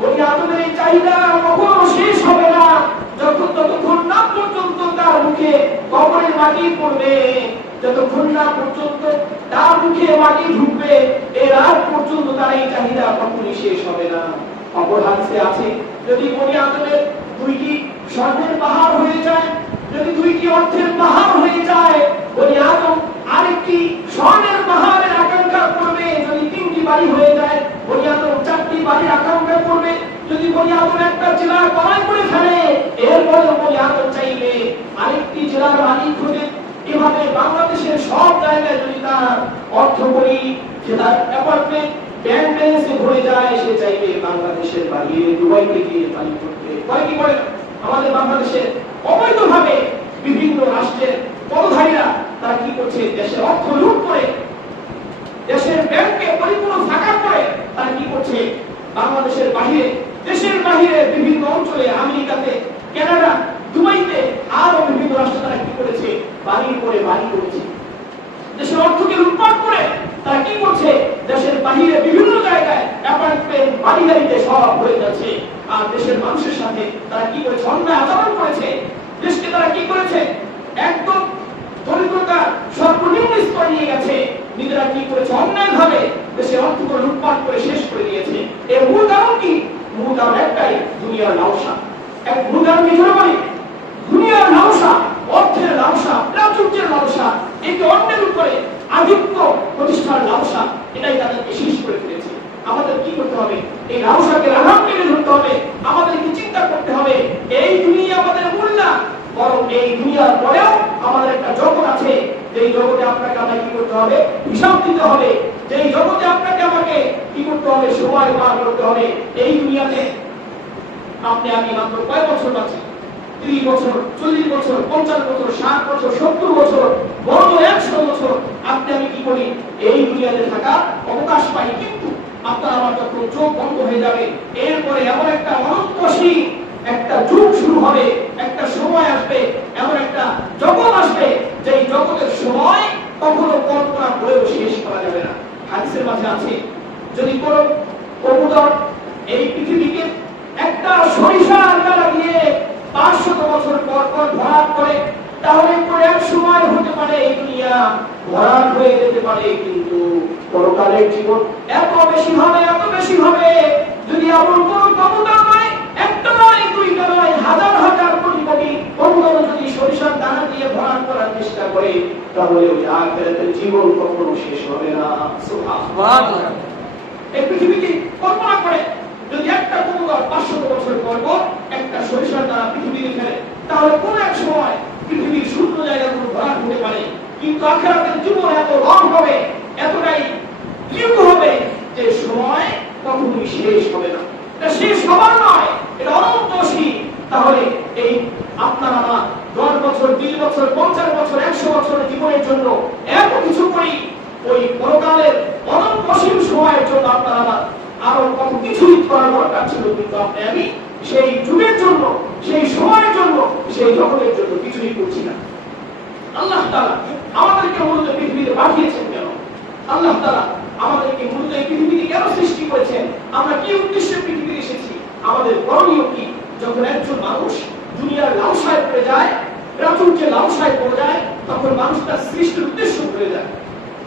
বনি আদমের এই চাহিদা কখনো শেষ হবে না যতক্ষণ না পর্যন্ত তার মুখে কবরের মাটি পড়বে, যতক্ষণ না পর্যন্ত তার মুখে মাটি ঢুকবে, এর আগ পর্যন্ত তার এই চাহিদা কখনোই শেষ হবে না। অপর হাদিসে আছে, যদি বনি আদমের দুইটি স্বর্ণের পাহাড় হয়ে যায়, যদি দুইটি অর্থের পাহাড় হয়ে যায়, বনি আদম আরেকটি স্বর্ণের পাহাড়ের আকাঙ্ক্ষা করবে। যদি তিনটি বাড়ি হয়ে যায়, বনি আদম চারটি বাড়ির আকাঙ্ক্ষা করবে। যদি বনি আদম একটা জেলা ক্রয় করে ফেলে, এরপরে বনি আদম চাইবে আরেকটি জেলার মালিক হতে। এভাবে বাংলাদেশের সব জায়গায় যদি তার অর্থ করি, সেটা অ্যাপার্টমেন্ট ব্যাংক ব্যালেন্সে ভরে যায়, সে চাইবে বাংলাদেশের বাড়ি দুবাইতে গিয়ে মালিক করতে। হয় কি করে? আমাদের বাংলাদেশে অবৈধভাবে বিভিন্ন রাষ্ট্রের পদধারীরা তারা কি করছে, দেশের অর্থ লুট করে, দেশের ব্যাংকে পরিপূর্ণ ফাঁকা করে তারা কি করছে, বাংলাদেশের বাহিরে, দেশের বাহিরে বিভিন্ন অঞ্চলে, আমেরিকাতে, কানাডা, দুবাইতে, আরো বিভিন্ন রাষ্ট্রে তারা কি করেছে, বাড়ি করে বাড়ি করেছে। দেশের অর্থকে লুটপাট করে তারা কি করছে, দেশের বাহিরে বিভিন্ন জায়গায় অ্যাপার্টমেন্ট, বাড়ি গাড়িতে সব হয়ে যাচ্ছে। আর দেশের মানুষের সাথে তারা কি করেছে, অন্যায় আচরণ করেছে। দেশকে তারা কি করেছে, একদম দরিদ্রতা সর্বনিম্ন স্তরে নিয়ে গেছে। নিজেরা কি করেছে, অন্যায় ভাবে দেশের অর্থকে লুটপাট করে শেষ করে দিয়েছে। এর মূল কারণ কি? মূল কারণ একটাই, দুনিয়ার লালসা। এক মূল কারণ কি ধরে বলি, দুনিয়ার লালসা, অর্থের লালসা, প্রাচুর্যের লালসা, একে অন্যের উপরে আধিপত্য প্রতিষ্ঠার লালসা, এটাই তাদেরকে শেষ করে ফেলেছে। আমাদের কি করতে হবে, এই লালসাকে লাগাম টেনে ধরতে হবে। আমাদেরকে চিন্তা করতে হবে, এই দুনিয়া আমাদের মূল না, বরং এই দুনিয়ার পরেও আমাদের একটা জগৎ আছে, যেই জগতে আপনাকে আমাকে কি করতে হবে, হিসাব দিতে হবে। যেই জগতে আপনাকে আমাকে কি করতে হবে, সময় পার করতে হবে। এই দুনিয়াতে আপনি আমি মাত্র কয় বছর বাঁচি? 30 বছর, 40 বছর, 50 বছর, 60 বছর, 70 বছর, বড় 100 বছর আপনি আমি কি করি, এই দুনিয়াতে থাকা অবকাশ পাই। কিন্তু আপনার আমার যখন চোখ বন্ধ হয়ে যাবে, এরপরে এমন একটা অনন্তশীল একটা যুগ শুরু হবে, একটা সময় আসবে, এমন একটা জগৎ আসবে, যেই জগতের সময় কখনো কল্পনা করেও শেষ করা যাবে না। হাদিসের মাঝে আছে, যদি কোন কবুতর এই পৃথিবীকে একটা সরিষার গালা দিয়ে 500 বছর পর পর ভরাট করে, তাহলে পরে এক সময় হতে পারে এই দুনিয়া ভরাট হয়ে যেতে পারে, কিন্তু পরকালের জীবন এত বেশি হবে, এত বেশি হবে। যদি এমন কোন কবুতর নয়, একটা নয়, দুইটা নয়, হাজার হাজার কোটি কোটি কবুতর যদি সরিষার দানা দিয়ে ভরাট করার চেষ্টা করে, তাহলে ওই আখিরাতের জীবন কখনো শেষ হবে না। সুবহানাল্লাহ। এই পৃথিবীকে কল্পনা করে যদি একটা কবুতর 500 বছর পর পর একটা সরিষার দানা পৃথিবীতে ফেলে, তাহলে কোন এক সময় পৃথিবীর শূন্য জায়গাগুলো ভরাট হতে পারে। কিন্তু আখিরাতের জীবন এত লং হবে, এতটাই দীর্ঘ হবে, যে সময় কখনোই শেষ হবে না। এটা শেষ হবার নয়, এটা অনন্তশীল। তাহলে এই আপনার আমার 10 বছর, 20 বছর, 50 বছর, 100 বছরের জীবনের জন্য এত কিছু করি, ওই পরকালের অনন্তশীল সময়ের জন্য আপনার আমার আরো কত কিছুই করার দরকার ছিল। কিন্তু আপনি আমি সেই যুগের জন্য, সেই সময়ের জন্য, সেই জগতের জন্য কিছুই করছি না। আল্লাহ তাআলা আমাদেরকে মূলত পৃথিবীতে পাঠিয়েছেন কেন? আল্লাহ তাআলা আমাদেরকে মূলত এই পৃথিবীতে কেন সৃষ্টি করেছেন? আমরা কি উদ্দেশ্যে পৃথিবীতে এসেছি? আমাদের করণীয় কি? যখন একজন মানুষ দুনিয়ার লালসায় পড়ে যায়, প্রাচুর্যের লালসায় পড়ে যায়, তখন মানুষ তার সৃষ্টির উদ্দেশ্য ভুলে যায়।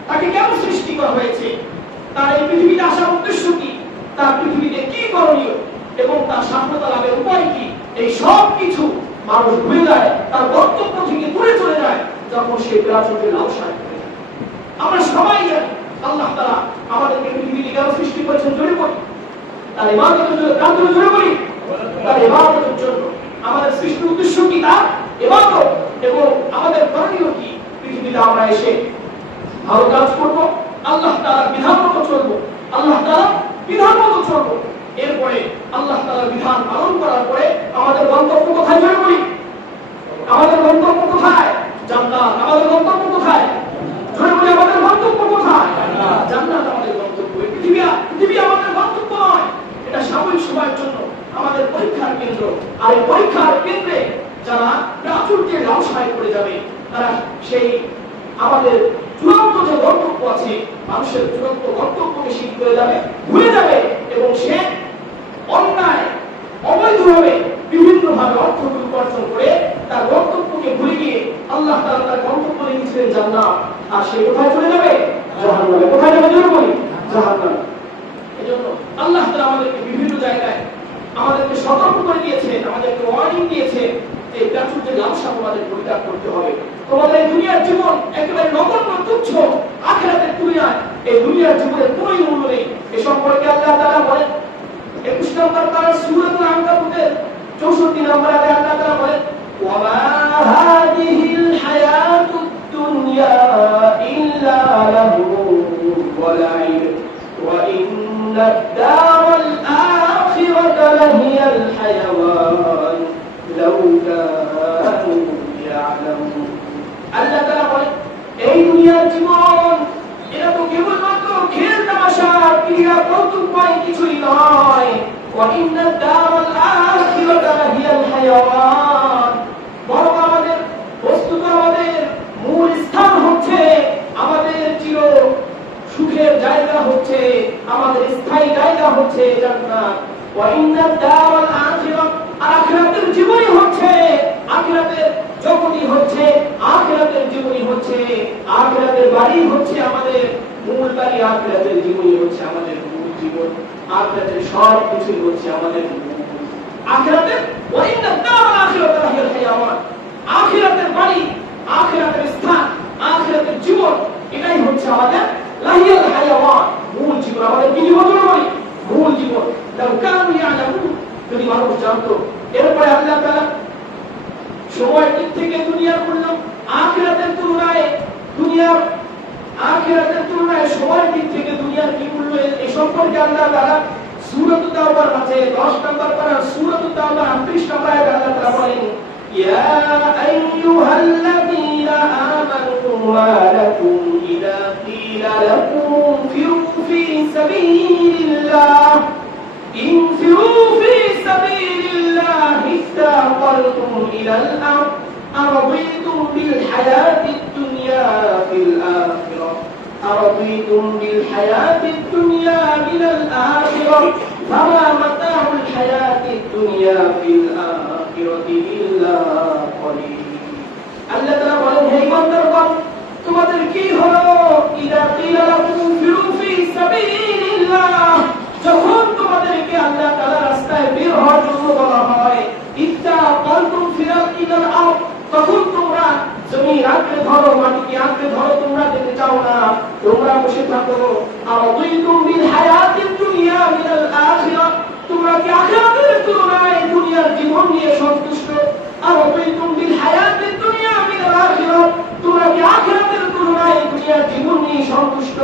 তাকে কেন সৃষ্টি করা হয়েছে? তার এই পৃথিবীতে আসার উদ্দেশ্য কি? তার পৃথিবীতে কি করণীয় এবং তার সফলতা লাভের উপায় কি? এই সব কিছু মানুষ ভুলে যায়, তার গন্তব্য থেকে দূরে চলে যায় যখন সে প্রাচুর্যের লালসায় পড়ে যায়। আমরা সবাই জানি আল্লাহ তাআলা আমাদেরকে পৃথিবীতে কেন সৃষ্টি করেছেন, জোরে বলি। তার ইবাদতের জন্য, তার জন্য জোরে বলি, তার ইবাদতের জন্য। আমাদের সৃষ্টির উদ্দেশ্য কি? তার ইবাদত। এবং আমাদের করণীয় কি? পৃথিবীতে আমরা এসে ভালো কাজ করব, আল্লাহ তাআলার বিধান মতো চলবো, আল্লাহ তাআলার বিধান মতো চলবো। এরপরে আল্লাহ তাআলার বিধান পালন করার পরে আমাদের গন্তব্য কোথায়, জোরে বলি? আমাদের গন্তব্য কোথায়? জান্নাত। আমাদের গন্তব্য কোথায়? জোরে বলি, আমাদের গন্তব্য কোথায়? জান্নাত আমাদের গন্তব্য। পৃথিবী আমাদের গন্তব্য নয়, এটা সাময়িক সময়ের জন্য আমাদের পরীক্ষার কেন্দ্র। আর এই পরীক্ষার কেন্দ্রে যারা প্রাচুর্যের লালসায় পড়ে যাবে, তারা সেই আমাদের চূড়ান্ত যে গন্তব্য আছে, মানুষের চূড়ান্ত গন্তব্যকে শিখ করে যাবে, ভুলে যাবে, এবং সে অন্যায় অবৈধভাবে বিভিন্নভাবে অর্থ উপার্জন করে তার গন্তব্যকে ভুলে গিয়ে আল্লাহ তাআলা তার গন্তব্য লিখেছিলেন জান্নাত, আর সে কোথায় চলে যাবে? জাহান্নামে। কোথায় যাবে জোরে বলি? জাহান্নামে। এজন্য আল্লাহ তাআলা আমাদেরকে বিভিন্ন জায়গায় আমাদেরকে সতর্ক করে দিয়েছেন, আমাদেরকে ওয়ার্নিং দিয়েছেন, এই প্রাচুর্যের লালসা তোমাদের পরিত্যাগ করতে হবে। তোমাদের এই দুনিয়ার জীবন একেবারে নগণ্য, তুচ্ছ। আখিরাতের দুনিয়ায় এই দুনিয়ার জীবনের কোনোই মূল্য নেই। এ সম্পর্কে আল্লাহ তাআলা বলেন 21 নম্বর পারা সূরাতুল আনকাবুতের 64 নম্বর আয়াতে আল্লাহ তাআলা বলেন, ওয়া মা হাদিহিল হায়াতুদ দুনিয়া ইল্লা লাহু ওয়া লাইব ওয়া ইন্নাদ দারাল আখিরাতা লাহিয়াল হায়াওয়ান লাউ কানু ইয়ালামুন। আমাদের স্থায়ী জায়গা হচ্ছে জান্নাত। ওয়া ইন্না দারাল আখিরাহ, আখিরাতের জীবনই হচ্ছে, আখিরাতের জগতই হচ্ছে, আখিরাতের জীবনই হচ্ছে, আখিরাতের বাড়ি হচ্ছে আমাদের মূল বাড়ি, আখিরাতের জীবনই হচ্ছে আমাদের মূল জীবন, আখিরাতের সব কিছুই হচ্ছে আমাদের আখিরাতের। ওয়া ইন্না দারাল আখিরাহ হিয়াল হায়াওয়ান, আখিরাতের বাড়ি, আখিরাতের স্থান, আখিরাতের জীবন, এটাই হচ্ছে আমাদের লাহিয়াল হায়াওয়ান, মূল জীবন, আমাদের বিনিয়োগের বাড়ি, মূল জীবন। লাউ কানু ইয়ালামুন, যদি মানুষ জানতো। এরপরে আল্লাহ তাআলা সময়ের দিক থেকে দুনিয়ার মূল্য আখিরাতের তুলনায়, দুনিয়ার আখিরাতের তুলনায় সময়ের দিক থেকে দুনিয়ার কি মূল্য, এই সম্পর্কে আল্লাহ তাআলা সূরাত তাওবার মাঝে 10 নম্বর পারা সূরাত তাওবা 38 নম্বর আয়াতে আল্লাহ তাআলা বলেন, ইয়া আইয়ুহাল্লাযীনা আমানু মা লাকুম ইযা ক্বিলা লাকুম ফিরু ফি সাবিলিল্লাহ ইনফিরু ফি সাবিলিল্লাহি ইসতাaqaltum ইলাল আরদ আরদিতুম বিল হায়াতিদ দুনিয়া ফিল আখিরাহ أرضيتم بالحياة الدنيا من الآخرة فما متاع الحياة الدنيا في الآخرة إلا قليل। আল্লাহ তাআলা বলেন, হে ইমানদারগণ, তোমাদের কি হলো, ইযা কিলা লাকুম ফিরু ফি সাবিলিল্লাহ, যখন তোমাদেরকে আল্লাহ তাআলার রাস্তায় বের হওয়ার জন্য বলা হয়, ইত্তাকালতুম ফিরাল ইলাল আরদ, তখন তোমরা জমি আঁকড়ে ধরো, মাটিকে আঁকড়ে ধরো, তোমরা যেতে চাও না, তোমরা বসে থাকো। আরাদিতুম বিল হায়াতিদ দুনিয়া মিনাল আখিরাহ, তোমরা কি আখিরাতের তুলনায় দুনিয়ার জীবন নিয়ে সন্তুষ্ট? আরাদিতুম বিল হায়াতিদ দুনিয়া মিনাল আখিরাহ, তোমরা কি আখিরাতের তুলনায় দুনিয়ার জীবন নিয়ে সন্তুষ্ট?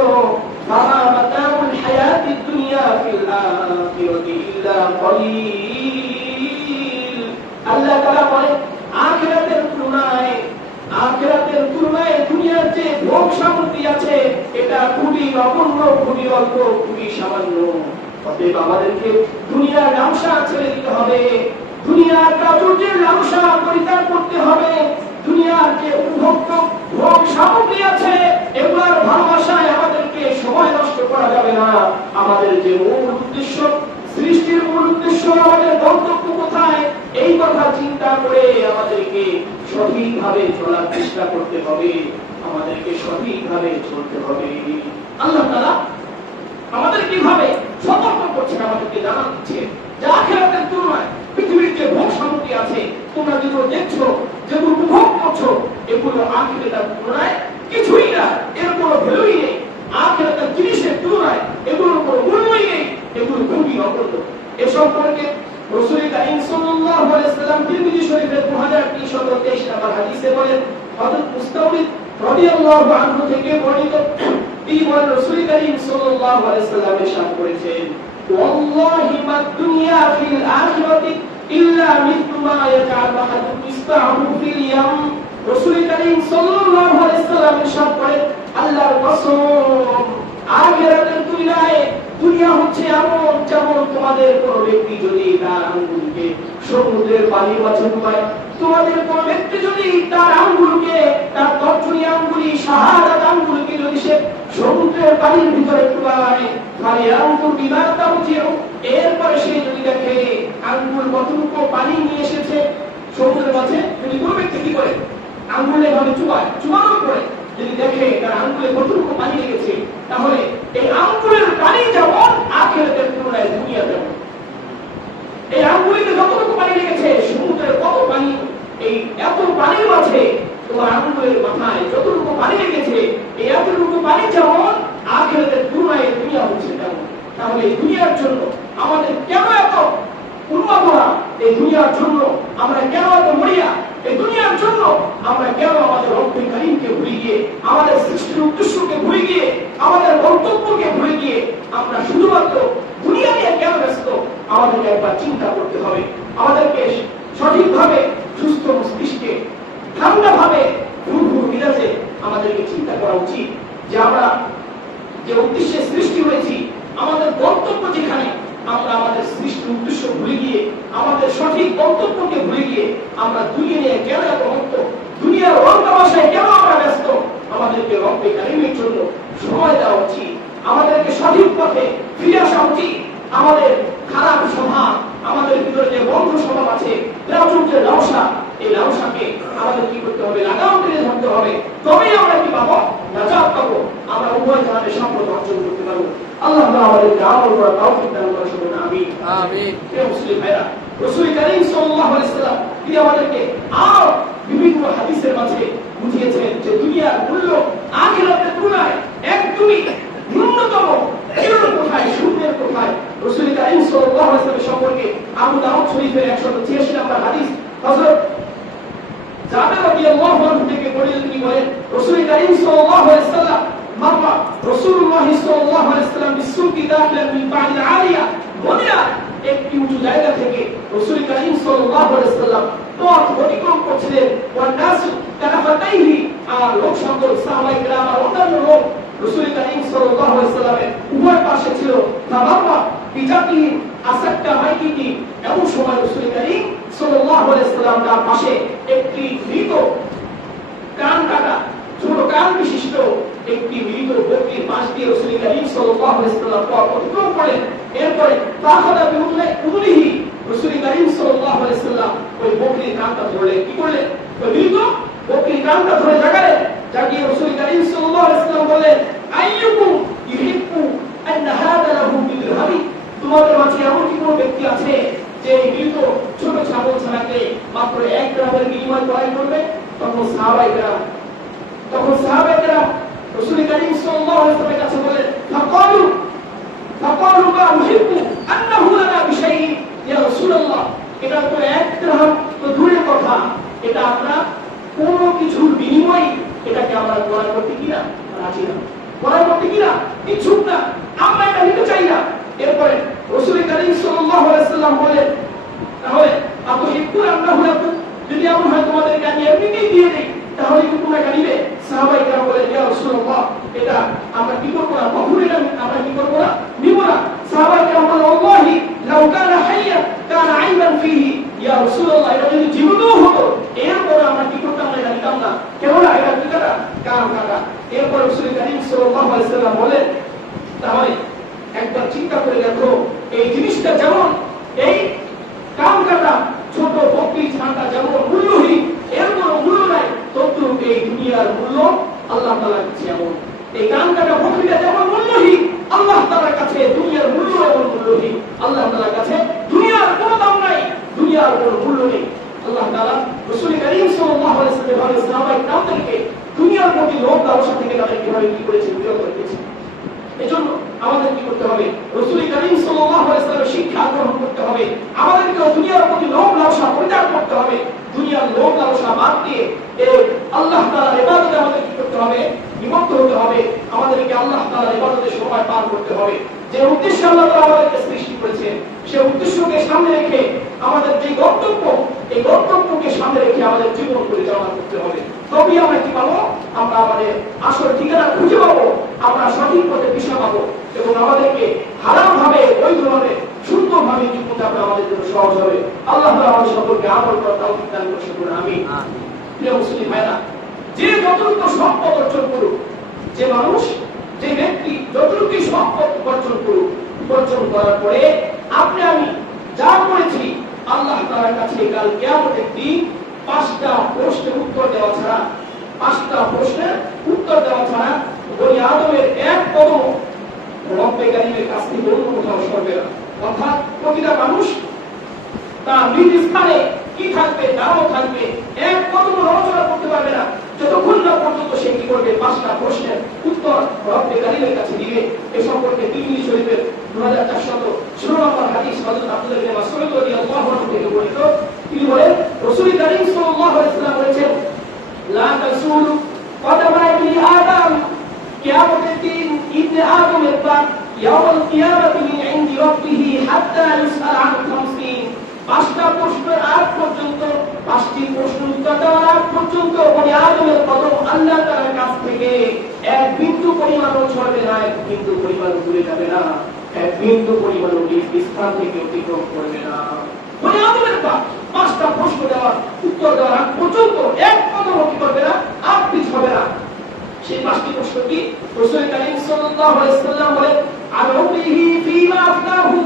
ফামা মাতাউল হায়াতিদ দুনিয়া ফিল আখিরাতি ইল্লা কলিল। আল্লাহ তাআলা বলেন, আখিরাতের তুলনায়, আখিরাতের তুলনায় দুনিয়ার যে ভোগ সামগ্রী আছে এটা খুবই নগণ্য, খুবই অল্প, খুবই সামান্য। অতএব আমাদেরকে দুনিয়ার লালসা ছেড়ে দিতে হবে, দুনিয়ার প্রাচুর্যের লালসা পরিত্যাগ করতে হবে। দুনিয়ার যে উপভোগ্য ভোগ সামগ্রী আছে এগুলোর ভালোবাসায় আমাদেরকে সময় নষ্ট করা যাবে না। আমাদের যে মূল উদ্দেশ্য, সৃষ্টির মূল উদ্দেশ্য, আমাদের গন্তব্য কোথায়, এই কথা চিন্তা করে আমাদেরকে সঠিকভাবে চলার চেষ্টা করতে হবে, আমাদেরকে সঠিকভাবে চলতে হবে। আল্লাহ তাআলা আমাদের কিভাবে সতর্ক করছেন, আমাদেরকে জানান দিচ্ছেন যে আখিরাতের তুলনায় পৃথিবীর যে ভোগ সামগ্রী আছে, তোমরা যেগুলো দেখছো, যেগুলো উপভোগ করছো, এগুলো আখিরাতের তুলনায় কিছুই না, এর কোনো ভ্যালুই নেই। আখিরাতের জিনিসের তুলনায় এগুলোর কোনো মূল্যই নেই, এগুলো খুবই নগণ্য। এ সম্পর্কে রাসূল কারীম সাল্লাল্লাহু আলাইহি ওয়াসাল্লাম তিরমিজি শরীফের 2323 নম্বর হাদিসে বলেন, হযরত মুস্তাওরিদ রাদিয়াল্লাহু আনহু থেকে বর্ণিত, তিনি বলেন, রাসূল কারীম সাল্লাল্লাহু আলাইহি ওয়াসাল্লাম ইরশাদ করেছেন, ওয়াল্লাহি মা দুনিয়া ফিল আখিরাতি ইল্লা মিথলু মা ইয়াজআল আহাদুকুম ইসবাহু ফিল ইয়াম। রাসূল কারীম সাল্লাল্লাহু আলাইহি ওয়াসাল্লাম ইরশাদ করেন, আল্লাহর কসম, আখিরাতের তুলনায় দুনিয়া হচ্ছে এমন যেমন তোমাদের কোন ব্যক্তি যদি তার আঙ্গুলকে সমুদ্রের পানির মাঝে ডুবায়, তোমাদের কোন ব্যক্তি যদি তার আঙ্গুলকে, তার তর্জনী আঙ্গুলি, শাহাদাত আঙ্গুলকে যদি সে সমুদ্রের পানির ভিতরে ডুবায়, তাহলে আঙ্গুল বিবাদটা বুঝিও, এরপরে সে যদি দেখে আঙ্গুল কতটুকু পানি নিয়ে এসেছে সমুদ্রের মাঝে, যদি কোন ব্যক্তি কি করে আঙ্গুলে ভাবে চুবায়, চুবানোর পরে যদি দেখে তার আঙ্গুলে কতটুকু পানি লেগেছে, তাহলে এই আঙ্গুলের পানি যেমন আখিরাতের তুলনায় দুনিয়া যেমন। এই আঙ্গুলিতে যতটুকু পানি লেগেছে সমুদ্রের কত পানি, এই এত পানির মাঝে তোমার আঙ্গুলের মাথায় যতটুকু পানি লেগেছে, এই এতটুকু পানি যেমন আখিরাতের তুলনায় দুনিয়া হচ্ছে তেমন। তাহলে এই দুনিয়ার জন্য আমাদের কেন এত উন্মাদনা, এই দুনিয়ার জন্য আমরা কেন এত মরিয়া, এই দুনিয়ার জন্য আমরা কেন আমাদের রব্বুল কারীমকে ভুলে গিয়ে, আমাদের সৃষ্টির উদ্দেশ্যকে ভুলে গিয়ে, আমাদের গন্তব্যকে ভুলে গিয়ে আমরা শুধুমাত্র দুনিয়া নিয়ে কেন ব্যস্ত, আমাদেরকে একবার চিন্তা করতে হবে। আমাদেরকে সঠিকভাবে, সুস্থ মস্তিষ্কে, ঠান্ডাভাবে, ভুরভুর মিজাজে আমাদেরকে চিন্তা করা উচিত যে আমরা যে উদ্দেশ্যে সৃষ্টি হয়েছি, আমাদের গন্তব্য যেখানে, আমরা আমাদের সৃষ্টির উদ্দেশ্য ভুলে গিয়ে, আমাদের সঠিক গন্তব্যকে ভুলে গিয়ে আমরা দুনিয়া নিয়ে কেন এত মুক্ত, দুনিয়ার অন্তবাসায় কেন আমরা ব্যস্ত। আমাদেরকে রব্বে কারীমের জন্য সময় দেওয়া উচিত, আমাদেরকে সঠিক পথে ফিরে আমাদের খারাপ স্বভাব, আমাদের ভিতরে যে বন্ধ স্বভাব আছে, যে লালসা, এই লালসাকে আমাদের কি করতে হবে? লাগাম টেনে ধরতে হবে। তবেই আমরা কি পাবো? নাজাত পাবো। আমরা উভয় জাহানে সফলতা অর্জন করতে পারবো। আল্লাহ তাআলা আমাদেরকে আমল করার তৌফিক দান করুন। শুনুন, আমিন। আমিন। হে মুসলিম ভাইরা, রাসূল কারীম সাল্লাল্লাহু আলাইহি ওয়াসাল্লাম তিনি আমাদেরকে আর বিভিন্ন হাদিসের মাঝে বুঝিয়েছেন যে দুনিয়ার মূল্য আখিরাতের তুলনায় একদমই ন্যূনতম। কোথায়? শূন্যের কোথায়? রাসূল কারীম সাল্লাল্লাহু আলাইহি ওয়াসাল্লাম সম্পর্কে আবু দাউদ শরীফের 186 নম্বর হাদিস হযরত জাবের রাদিয়াল্লাহু আনহু থেকে বর্ণিত, তিনি বলেন রাসূল কারীম সাল্লাল্লাহু আলাইহি ওয়াসাল্লাম মাররা রাসূলুল্লাহ সাল্লাল্লাহু আলাইহি ওয়াসাল্লাম বিসুকি দাখিলান মিন বা'দ আলিয়া, মদিনা একটি উঁচু জায়গা থেকে রাসূল কারীম সাল্লাল্লাহু আলাইহি ওয়াসাল্লাম পথ অতিক্রম করছিলেন। ওয়ান নাসু কানাফাতাইহি, আর লোক সকল সাহাবায়ে কেরাম আর অন্যান্য লোক রাসূল কারীম সাল্লাল্লাহু আলাইহি ওয়াসাল্লামের উভয় পাশে ছিল। তাবাররা বিজাতি আসাক্কা মাইকিটি, এমন সময় রাসূল কারীম সাল্লাল্লাহু আলাইহি ওয়াসাল্লাম তার পাশে একটি মৃত কান কাটা ছোট কান বিশিষ্ট একটি মৃত বকরির পাশ দিয়ে রাসূল কারীম সাল্লাল্লাহু আলাইহি ওয়াসাল্লাম পথ অতিক্রম করেন। এরপরে তাখাদা বিউদুনিহি, রাসূল কারীম সাল্লাল্লাহু আলাইহি ওয়াসাল্লাম ওই বকরির কানটা ধরলেন। কি করলেন? ওই মৃত বকরির কানটা ধরে জাগালেন। জাগিয়ে রাসূল কারীম সাল্লাল্লাহু আলাইহি ওয়াসাল্লাম বললেন, আইয়ুকুম ইউহিব্বু আন হাদা লাহু বিদিরহামি, তোমাদের মাঝে এমন কি কোনো ব্যক্তি আছে যে মৃত ছোট ছাগল ছানাকে মাত্র 1 দিরহামের বিনিময়ে ক্রয় করবে? তখন সাহাবায়ে কেরাম রাসূল কারীম সাল্লাল্লাহু আলাইহি ওয়াসাল্লামের কাছে বলেন, ফাকালু মা উহিব্বু আন্নাহু লানা বিশাইইন ইয়া রাসূলুল্লাহ, এটা তো 1 দিরহাম তো দূরের কথা, এটা আমরা কোনো কিছুর বিনিময়ে এটাকে আমরা ক্রয় করতে কিনা রাজি না, ক্রয় করতে কিনা ইচ্ছুক না, আমরা এটা নিতে চাই না। এরপরে রাসূল কারীম সাল্লাল্লাহু আলাইহি ওয়াসাল্লাম বলেন, তাহলে আতুহিব্বু আন্নাহু লাকুম, যদি এমন হয় তোমাদেরকে আমি এমনিতেই দিয়ে দেই তাহলে কি তোমরা এটা নিবে? সাহাবায়ে কেরাম বলেন, ইয়া রাসূলুল্লাহ, এটা আমরা কি করব না, কখনো এটা আমরা কি করব না, নিব না। সাহাবায়ে কেরাম বলেন, ওয়াল্লাহি লাউ কানা হাইয়া কানা আইবান ফিহি ইয়া রাসূলুল্লাহ, এটা যদি জীবিত হতো এরপরে আমরা কি করতাম না, এটা নিতাম না। কেন না? এটা কি কাটা? কান কাটা। এরপর রাসূল কারীম সাল্লাল্লাহু আলাইহি ওয়াসাল্লাম বলেন, তাহলে একবার চিন্তা করে দেখো, এই জিনিসটা যেমন এই কান কাটা ছোট বকরি ছানাটা যেমন মূল্যহীন, এর কোনো মূল্য নাই, তদ্রূপ এই দুনিয়ার মূল্য আল্লাহ তাআলার কাছে এমন। এই কান কাটা বকরিটা যেমন মূল্যহীন, আল্লাহ তাআলার কাছে দুনিয়ার মূল্য এমন মূল্যহীন। আল্লাহ তাআলার কাছে দুনিয়ার কোনো দাম নাই, দুনিয়ার কোনো মূল্য নেই। আল্লাহ তাআলা রাসূল কারীম সাল্লাল্লাহু আলাইহি ওয়াসাল্লামের সাহাবায়ে কেরামদেরকে দুনিয়ার প্রতি লোভ লালসা থেকে তাদের কিভাবে কি করেছেন, বিরত রেখেছেন। এজন্য আমাদের কি করতে হবে? রাসূল কারীম সাল্লাল্লাহু আলাইহি ওয়াসাল্লামের শিক্ষা গ্রহণ করতে হবে। আমাদেরকে দুনিয়ার প্রতি লোভ লালসা পরিত্যাগ করতে হবে। দুনিয়ার লোভ লালসা বাদ দিয়ে আল্লাহ তাআলার ইবাদতে আমাদের কি করতে হবে? নিমগ্ন হতে হবে। আমাদেরকে আল্লাহ তাআলার ইবাদতে সময় পার করতে হবে। যে উদ্দেশ্যে আল্লাহ তাআলা আমাদেরকে সৃষ্টি করেছেন, সেই উদ্দেশ্যকে সামনে রেখে আমাদের যে গন্তব্য, এই গন্তব্যকে সামনে রেখে আমাদের জীবন পরিচালনা করতে হবে। তবেই আমরা কি পাবো? আমরা আমাদের আসল ঠিকানা খুঁজে পাবো, আমরা সঠিক পথে দিশা পাবো, এবং আমাদেরকে হারাম ভাবে, বৈধভাবে, সুন্দরভাবে জীবন যাপন আমাদের জন্য সহজ হবে। আল্লাহ তাআলা আমাদের সকলকে আমল করার তৌফিক দান করুন। আমিন। প্রিয় মুসলিম ভাইরা, যে যতটুকু সম্পদ অর্জন করুক, যে মানুষ, যে ব্যক্তি যতটুকু সম্পদ অর্জন করুক, অর্জন করার পরে আপনি আমি যা করেছি, আল্লাহ তাআলার কাছে কাল কিয়ামতের দিন 5টা প্রশ্নের উত্তর দেওয়া ছাড়া, 5টা প্রশ্নের উত্তর দেওয়া ছাড়া বনি আদমের এক কদম রব্বে কারীমের কাছ থেকে অন্য কোথাও সরবে না। অর্থাৎ প্রতিটা মানুষ তার নিজ স্থানে কি থাকবে, নাও থাকবে, এক কদম নড়াচড়া করতে পারবে না যতক্ষণ না পর্যন্ত সে কি করবে? 5টা প্রশ্নের উত্তর রব্বে কারীমের কাছে দিবে। এ সম্পর্কে তিরমিজি শরীফের 2416 নম্বর হাদিস হযরত আব্দুল্লাহ ইবনে মাসউদ রাদিয়াল্লাহু আনহু থেকে বর্ণিত। তিনি বলেন, রাসূল কারীম সাল্লাল্লাহু আলাইহি ওয়াসাল্লাম বলেছেন, লা তাসুলু কদমা ইবনি আদম, কিয়ামতের দিন ইবনে আদমের পা ইয়াউমুল কিয়ামাতি মিন ইনদি রাব্বিহি হাত্তা ইউসআল আন 50। 5টা প্রশ্নের আগ পর্যন্ত, 5টি প্রশ্ন উত্তর দেওয়ার আগ পর্যন্ত বনি আদমের কদম আল্লাহ তাআলার কাছ থেকে এক বিন্দু পরিমাণও ছড়বে না, এক বিন্দু পরিমাণ দূরে যাবে না, এক বিন্দু পরিমাণ স্থান থেকে অতিক্রম করবে না। বনি আদমের পা 5টা প্রশ্ন দেওয়ার উত্তর দেওয়ার আগ পর্যন্ত এক কদম কি করবে না, আর পিছ হবে না। সেই 5টি প্রশ্ন কি? রাসূল কারীম সাল্লাল্লাহু আলাইহি ওয়াসাল্লাম বলেন, আন উমরিহি ফীমা আফনাহু,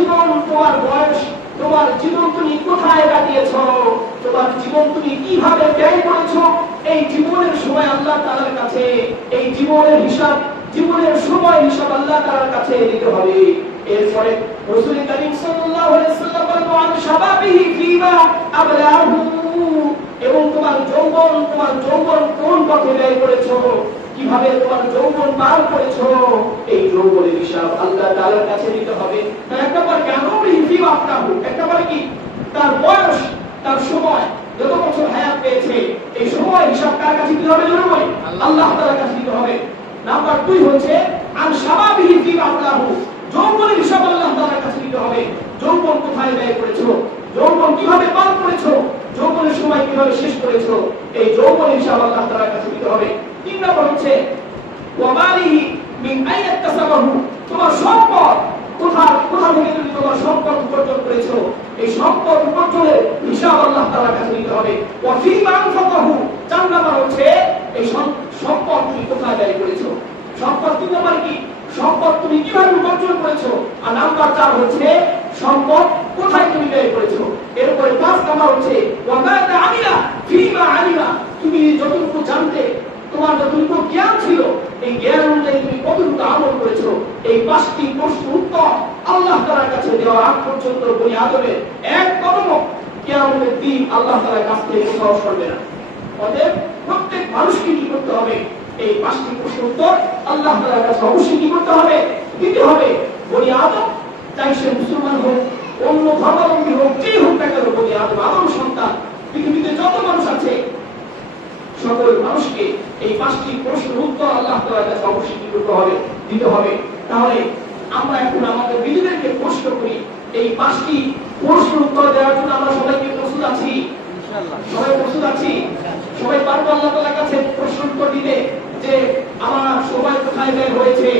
জীবন, তোমার বয়স, তোমার জীবন তুমি কোথায় কাটিয়েছো, তোমার জীবন তুমি কিভাবে ব্যয় করেছো, এই জীবনের সময় আল্লাহ তাআলার কাছে, এই জীবনের হিসাব, জীবনের সময় হিসাব আল্লাহ তাআলার কাছে দিতে হবে। এরপরে রাসূল করিম সাল্লাল্লাহু আলাইহি ওয়াসাল্লাম বলেন, ওয়ান শাবাবিহি ফীমা আবলাহু, এবং তোমার যৌবন কোন পথে ব্যয় করেছো, কিভাবে তোমার যৌবন পার করেছো, এই যৌবনের হিসাব আল্লাহ তাআলার কাছে দিতে হবে। একটা বার কেন ফীমা আবলাহু, একটা বার কি তার বয়স, তার সময়, যত বছর হায়াত পেয়েছে, এই সময় হিসাব কার কাছে দিতে হবে? জোরে বলি, আল্লাহ তাআলার কাছে দিতে হবে। নাম্বার 2 হচ্ছে আন শাবাবিহি ফীমা আবলাহু, যৌবনের হিসাব আল্লাহ তাআলার কাছে দিতে হবে। যৌবন কোথায় ব্যয় করেছো, যৌবন কিভাবে পার করেছো, যৌবনের সময় কিভাবে শেষ করেছো, এই যৌবনের হিসাব আল্লাহ তাআলার কাছে দিতে হবে। 3 নম্বর হচ্ছে ওয়া মালিহি মিন আইনা তাসাবাহু, তোমার সম্পদ কোথা থেকে তুমি তোমার সম্পদ উপার্জন করেছো, এই সম্পদ উপার্জনের হিসাব আল্লাহ তাআলার কাছে দিতে হবে। ওয়া ফীমা আনফাকাহু, 4 নম্বর হচ্ছে এই সম্পদ তুমি কোথায় ব্যয় করেছো, সম্পদ 3 নম্বর কি সম্পদ তুমি কিভাবে উপার্জন করেছো, আর নাম্বার 4 হচ্ছে সম্পদ কোথায় তুমি ব্যয় করেছো। এরপরে 5 নাম্বার হচ্ছে ওয়া মা তাআমিলা ফীমা আলিমা, তুমি যতটুকু জানতে, তোমার যতটুকু জ্ঞান ছিল, এই জ্ঞান অনুযায়ী তুমি কতটুকু আমল করেছো। এই 5টি প্রশ্ন উত্তর আল্লাহ তাআলার কাছে দেওয়ার আগ পর্যন্ত বনি আদমের এক কদমও কিয়ামতের দিন আল্লাহ তাআলার কাছ থেকে কোথাও সরবে না। অতএব প্রত্যেক মানুষকে কি করতে হবে, এই 5টি প্রশ্ন উত্তর আল্লাহ তাআলার কাছে অবশ্যই কি করতে হবে, দিতে হবে। বনি আদম, চাই সে মুসলমান হোক, অন্য ধর্মাবলম্বী হোক, যেই হোক না কেন, বনি আদম সন্তান, পৃথিবীতে যত মানুষ আছে সকল মানুষকে এই 5টি প্রশ্নের উত্তর আল্লাহ তাআলার কাছে অবশ্যই কি করতে হবে, দিতে হবে। তাহলে আমরা এখন আমাদের নিজেদেরকে প্রশ্ন করি, এই 5টি প্রশ্নের উত্তর দেওয়ার জন্য আমরা সবাই কি প্রস্তুত আছি? ইনশাআল্লাহ সবাই প্রস্তুত আছি? সবাই পারবো আল্লাহ তাআলার কাছে প্রশ্ন উত্তর দিতে যে আমার সময় কোথায় ব্যয় হয়েছে,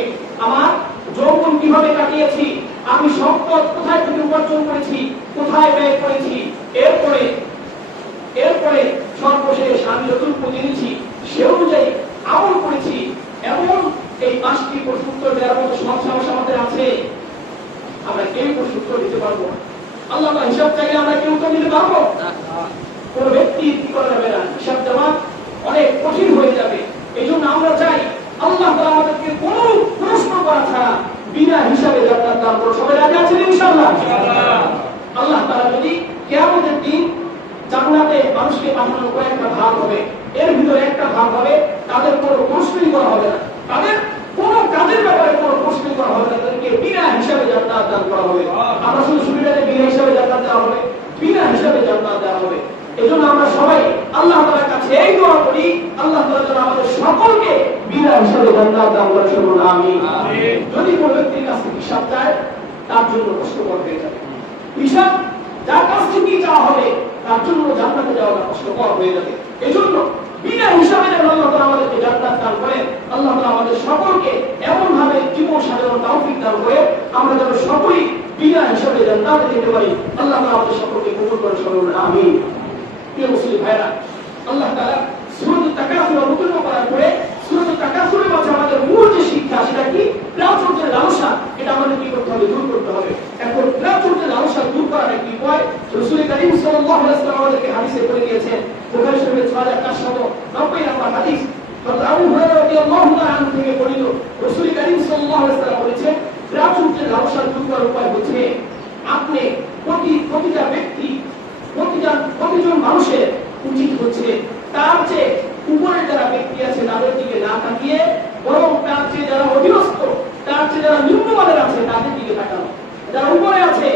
আমার যৌবন কিভাবে কাটিয়েছি, আমি সম্পদ কোথায় থেকে উপার্জন করেছি, কোথায় ব্যয় করেছি, এরপরে সর্বশেষ আমি যতটুকু জেনেছি সে অনুযায়ী আমল করেছি, এমন এই 5টি প্রশ্ন উত্তর দেওয়ার মতো সাহস আমাদের আছে? আমরা কেউ প্রশ্ন উত্তর দিতে পারবো না। আল্লাহ তাআলা হিসাব চাইলে আমরা কেউ উত্তর দিতে পারবো না। কোন ব্যক্তি কি করা যাবে না, হিসাব দেওয়া অনেক কঠিন হয়ে যাবে। এই জন্য আমরা চাই আল্লাহ তাআলা আমাদেরকে কোন প্রশ্ন করা ছাড়া বিনা হিসাবে জান্নাত দান করুন। সবাই রাজি আছেন ইনশাআল্লাহ? আল্লাহ তাআলা যদি কিয়ামতের দিন জান্নাতে মানুষকে পাঠানোর কয়েকটা ভাগ হবে, এর ভিতরে একটা ভাগ হবে তাদের কোনো প্রশ্নই করা হবে না, তাদের কোন কাজের ব্যাপারে কোনো প্রশ্নই করা হবে না, তাদেরকে বিনা হিসাবে জান্নাত দান করা হবে। আমরা শুধু সুবিধাতে বিনা হিসাবে জান্নাত দেওয়া হবে, বিনা হিসাবে জান্নাত দেওয়া হবে। এজন্য আমরা সবাই আল্লাহ তাআলার কাছে এই দোয়া করি, আল্লাহ তাআলা যেন আমাদের সকলকে বিনা হিসাবে জান্নাত দান করেন। শুনুন আমিন। যদি কোনো ব্যক্তির কাছ থেকে হিসাব চায়, তার জন্য কষ্টকর হয়ে যাবে। হিসাব যার কাছ থেকে চাওয়া হবে তার জন্য জান্নাতে যাওয়াটা কষ্টকর হয়ে যাবে। এজন্য বিনা হিসাবে যেন আল্লাহ তাআলা আমাদেরকে জান্নাত দান করেন। আল্লাহ তাআলা আমাদের সকলকে এমন ভাবে জীবন সাজানোর তৌফিক দান করে আমরা যেন সকলেই বিনা হিসাবে জান্নাতে যেতে পারি। আল্লাহ তাআলা আমাদের সকলকে কবুল করেন। শুনুন আমিন। প্রিয় মুসলিম ভাইরা, আল্লাহ তাআলা সূরাতুল তাকাসুর অবতীর্ণ করার পরে সূরাতুল তাকাসুরের মাঝে আমাদের মূল যে শিক্ষা, সেটা কি? প্রাচুর্যের লালসা, এটা আমাদের কি করতে হবে? দূর করতে হবে। এখন প্রাচুর্যের লালসা দূর করার একটি উপায় রাসূল করিম সাল্লাল্লাহু আলাইহি ওয়াসাল্লাম আমাদেরকে হাদিসে বলে দিয়েছেন। বুখারী শরীফের 6490 নম্বর হাদিস, হযরত আবু হুরায়রা রাদিয়াল্লাহু তাআলা আনহু থেকে বর্ণিত, রাসূল করিম সাল্লাল্লাহু আলাইহি ওয়াসাল্লাম বলেছেন, প্রাচুর্যের লালসা দূর করার উপায় হচ্ছে আপনি প্রতিটা ব্যক্তি, প্রতিজন মানুষের উচিত হচ্ছে তার যে উপরে যারা ব্যক্তি আছে তাদের দিকে না তাকিয়ে বরং তার যে যারা অধীনস্থ, তার যে যারা নিম্নমানের আছে তাদের দিকে তাকানো। যারা উপরে আছে,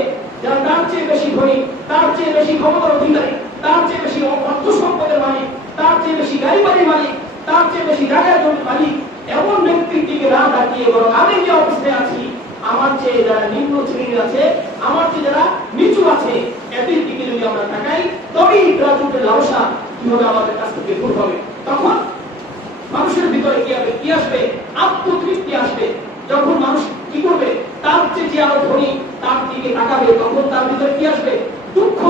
যারা তার চেয়ে বেশি ধনী, তার চেয়ে বেশি ক্ষমতার অধিকারী, তার চেয়ে বেশি অর্থ সম্পদের মালিক, তার চেয়ে বেশি গাড়ি বাড়ির মালিক, তার চেয়ে বেশি জায়গার জমির মালিক, এমন ব্যক্তির দিকে না তাকিয়ে বরং আমি যে অবস্থায় আছি, আমার চেয়ে যারা নিম্ন শ্রেণীর আছে, আমার চেয়ে যারা নিচু আছে, এদের দিকে যদি আমরা তাকাই, তবেই প্রাচুর্যের লালসা কিভাবে আমাদের কাছ থেকে দূর হবে। তখন মানুষের ভিতরে কি আসবে? আত্মতৃপ্তি আসবে। যখন মানুষ কি করবে? তার চেয়ে যে আরো ধনী তার দিকে তাকাবে, তখন তার ভিতরে কি আসবে? দুঃখ,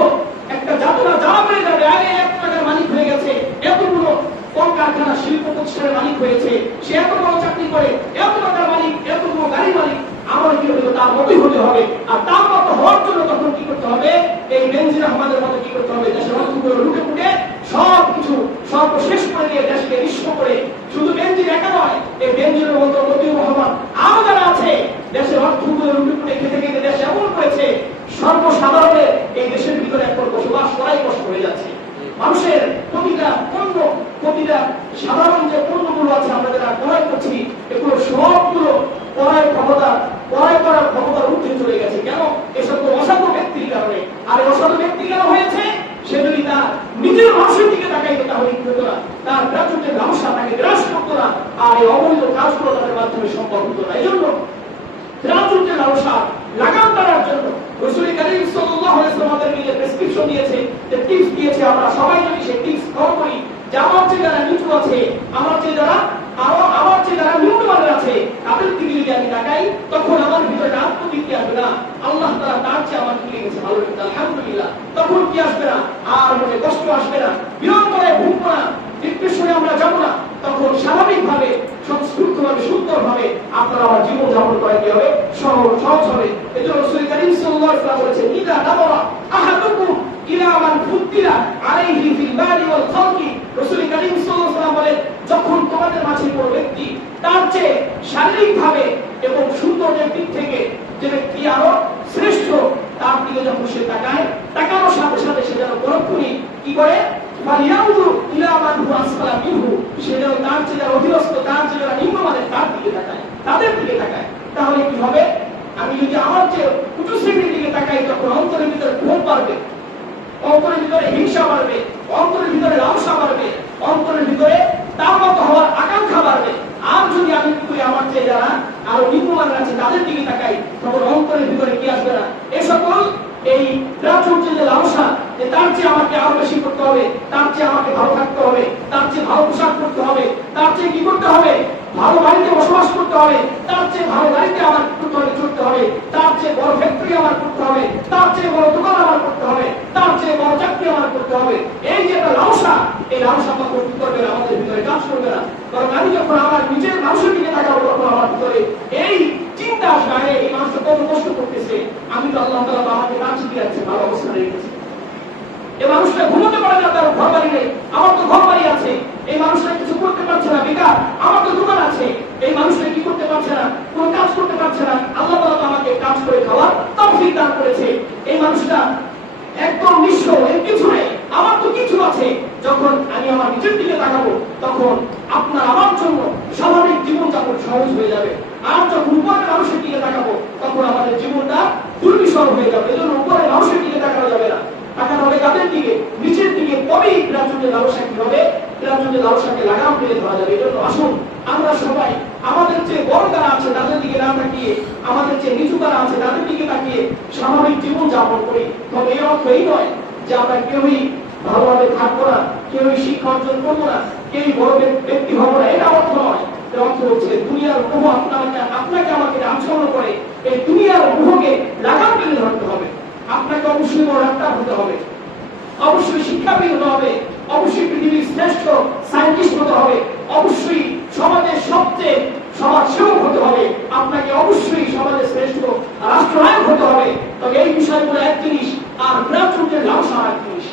একটা যাতনা জ্বালা বেড়ে যাবে। আগে 1 টাকার মালিক হয়ে গেছে, এতগুলো কলকারখানা শিল্প প্রতিষ্ঠানের মালিক হয়েছে, সে এত বড় চাকরি করে, এত টাকার মালিক, এতগুলো গাড়ি মালিক, আমার কি হতে তার মতই হতে হবে। আর তার মতো সর্বসাধারণের এই দেশের ভিতরে এখন বসবাস করাই কষ্ট হয়ে যাচ্ছে। মানুষের প্রতিটা পণ্য, প্রতিটা সাধারণ যে পণ্যগুলো আছে আমরা যারা ক্রয় করছি, এগুলো সবগুলো ক্রয় করার ক্ষমতার ঊর্ধ্বে চলে গেছে। কেন? এসব অসাধু ব্যক্তির কারণে। আর এই অসাধু ব্যক্তি কেন হয়েছে? সে যদি তার নিজের মানুষের দিকে তাকাইতো তাহলে কি হতো না? তার গ্রাহ্যের ব্যবসা তাকে গ্রাস করতো না, আর এই অবৈধ কাজগুলো তাদের মাধ্যমে সম্ভব হতো না। এই জন্য গ্রাহ্যের ব্যবসা লাগাম টানার জন্য রাসূল কারীম সাল্লাল্লাহু আলাইহি ওয়াসাল্লাম আমাদেরকে প্রেসক্রিপশন দিয়েছে, যে টিপস দিয়েছে, আমরা সবাই যদি সেই টিপস ফলো করি, যে আমার চেয়ে যারা নিচু আছে, আমার চেয়ে যারা নিম্নমানের আছে, তাদের দিকে যদি আমি তাকাই, তখন আমার ভিতরে আত্মতৃপ্তি আসবে না। আল্লাহ তাআলা তার চেয়ে আমার কি লিখেছে ভালো লিখতে, আলহামদুলিল্লাহ। তখন কি আসবে না? আর মনে কষ্ট আসবে না, বিরন্তরে ভুগবো না, ডিপ্রেশনে আমরা যাবো না। তখন স্বাভাবিকভাবে, সংস্কৃতভাবে, সুন্দরভাবে আপনারা আমার জীবন যাপন করা কি হবে? সহজ হবে। এই জন্য রাসূল কারীম সাল্লাল্লাহু আলাইহি ওয়াসাল্লাম বলেছেন, ইদা নাযারা আহাদুকুম ইলা মান ফুদ্দিলা আলাইহি ফিল মালি ওয়াল খালকি। রাসূল কারীম সাল্লাল্লাহু আলাইহি ওয়াসাল্লাম বলেন, যখন তোমাদের মাঝে কোনো ব্যক্তি তার চেয়ে শারীরিকভাবে এবং সৌন্দর্যের দিক থেকে যে ব্যক্তি আরো শ্রেষ্ঠ, তার দিকে যখন সে তাকায়, তাকানোর সাথে সাথে সে যেন পরক্ষণই কি করে? সে যেন তার চেয়ে যারা অধীনস্থ, তার চেয়ে যারা নিম্নমানের, তার দিকে তাকায়, তাদের দিকে তাকায়। তাহলে কি হবে? আমি যদি আমার চেয়ে উঁচু শ্রেণীর দিকে তাকাই, তখন অন্তরের ভিতরে ক্ষোভ বাড়বে, অন্তরের ভিতরে হিংসা বাড়বে, অন্তরের ভিতরে লালসা বাড়বে, অন্তরের ভিতরে তার মতো হওয়ার আকাঙ্ক্ষা বাড়বে। আর যদি আমি কি করি, আমার চেয়ে যারা আরো নিম্নমানের আছে তাদের দিকে তাকাই, তখন অন্তরের ভিতরে কি আসবে না? এ সকল এই প্রাচুর্য যে লালসা, যে তার চেয়ে আমাকে আরো বেশি করতে হবে, তার চেয়ে আমাকে ভালো থাকতে হবে, তার চেয়ে ভালো পোশাক করতে হবে, তার চেয়ে কি করতে হবে? ভালো বাড়িতে বসবাস করতে হবে, তার চেয়ে ভালো গাড়িতে আমার করতে হবে, চড়তে হবে, তার চেয়ে বড় ফ্যাক্টরি আমার করতে হবে, তার চেয়ে বড় দোকান আমার করতে হবে, তার চেয়ে বড় চাকরি আমার করতে হবে। এই যে একটা লালসা, এই লালসা তখন কি করবে? আমাদের ভিতরে কাজ করবে না। কারণ আমি যখন আমার নিজের মানুষের দিকে তাকাবো, তখন আমার ভিতরে এই চিন্তা আসবে, এই মানুষটা কত কষ্ট করতেছে, আমি তো আল্লাহ তাআলা আমাকে না চিন্তা রাখছে, ভালো অবস্থানে রেখেছে। এই মানুষটা ঘুমোতে পারে না, তার ঘর বাড়ি নেই, আমার তো ঘর বাড়ি আছে। এই মানুষটা কিছু করতে পারছে না, বেকার, আমার তো দোকান আছে। এই মানুষটা কি করতে পারছে না? কোনো কাজ করতে পারছে না। আল্লাহ তাআলা তো আমাকে কাজ করে খাওয়ার তৌফিক দান করেছে। এই মানুষটা একদম নিঃস্ব, এর কিছু নেই, আমার তো কিছু আছে। যখন আমি আমার নিজের দিকে তাকাবো, তখন আপনার আমার জন্য স্বাভাবিক জীবনযাপন সহজ হয়ে যাবে। আর যখন উপরের মানুষের দিকে তাকাবো, তখন আমাদের জীবনটা দুর্বিষহ হয়ে যাবে। এই জন্য উপরের মানুষের দিকে তাকানো যাবে না, তাকানো হবে কাদের দিকে? নিচের দিকে। তবেই প্রাচুর্যের লালসা কি হবে? প্রাচুর্যের লালসাকে লাগাম টেনে ধরা যাবে। এই জন্য আসুন আমরা সবাই আমাদের যে বড় যারা আছে তাদের দিকে না তাকিয়ে, আমাদের যে নিচু যারা আছে তাদের দিকে তাকিয়ে স্বাভাবিক জীবন যাপন করি। তবে এই অর্থ এই নয় যে আমরা কেউই ভালোভাবে থাকবো না, কেউই শিক্ষা অর্জন করবো না, কেউই বড় ব্যক্তি হবো না, এটা অর্থ নয়। এর অর্থ হচ্ছে দুনিয়ার মোহ আপনাকে আমাকে আচ্ছন্ন করে, এই দুনিয়ার মোহকে লাগাম টেনে ধরতে হবে। আপনাকে অবশ্যই বড় ডাক্তার হতে হবে, অবশ্যই শিক্ষাবিদ হতে হবে, অবশ্যই পৃথিবীর শ্রেষ্ঠ সায়েন্টিস্ট হতে হবে, অবশ্যই সমাজের সবচেয়ে সমাজ সেবক হতে হবে, আপনাকে অবশ্যই সমাজের শ্রেষ্ঠ রাষ্ট্রনায়ক হতে হবে। তবে এই বিষয়গুলো এক জিনিস, আর প্রাচুর্যের লালসা এক জিনিস।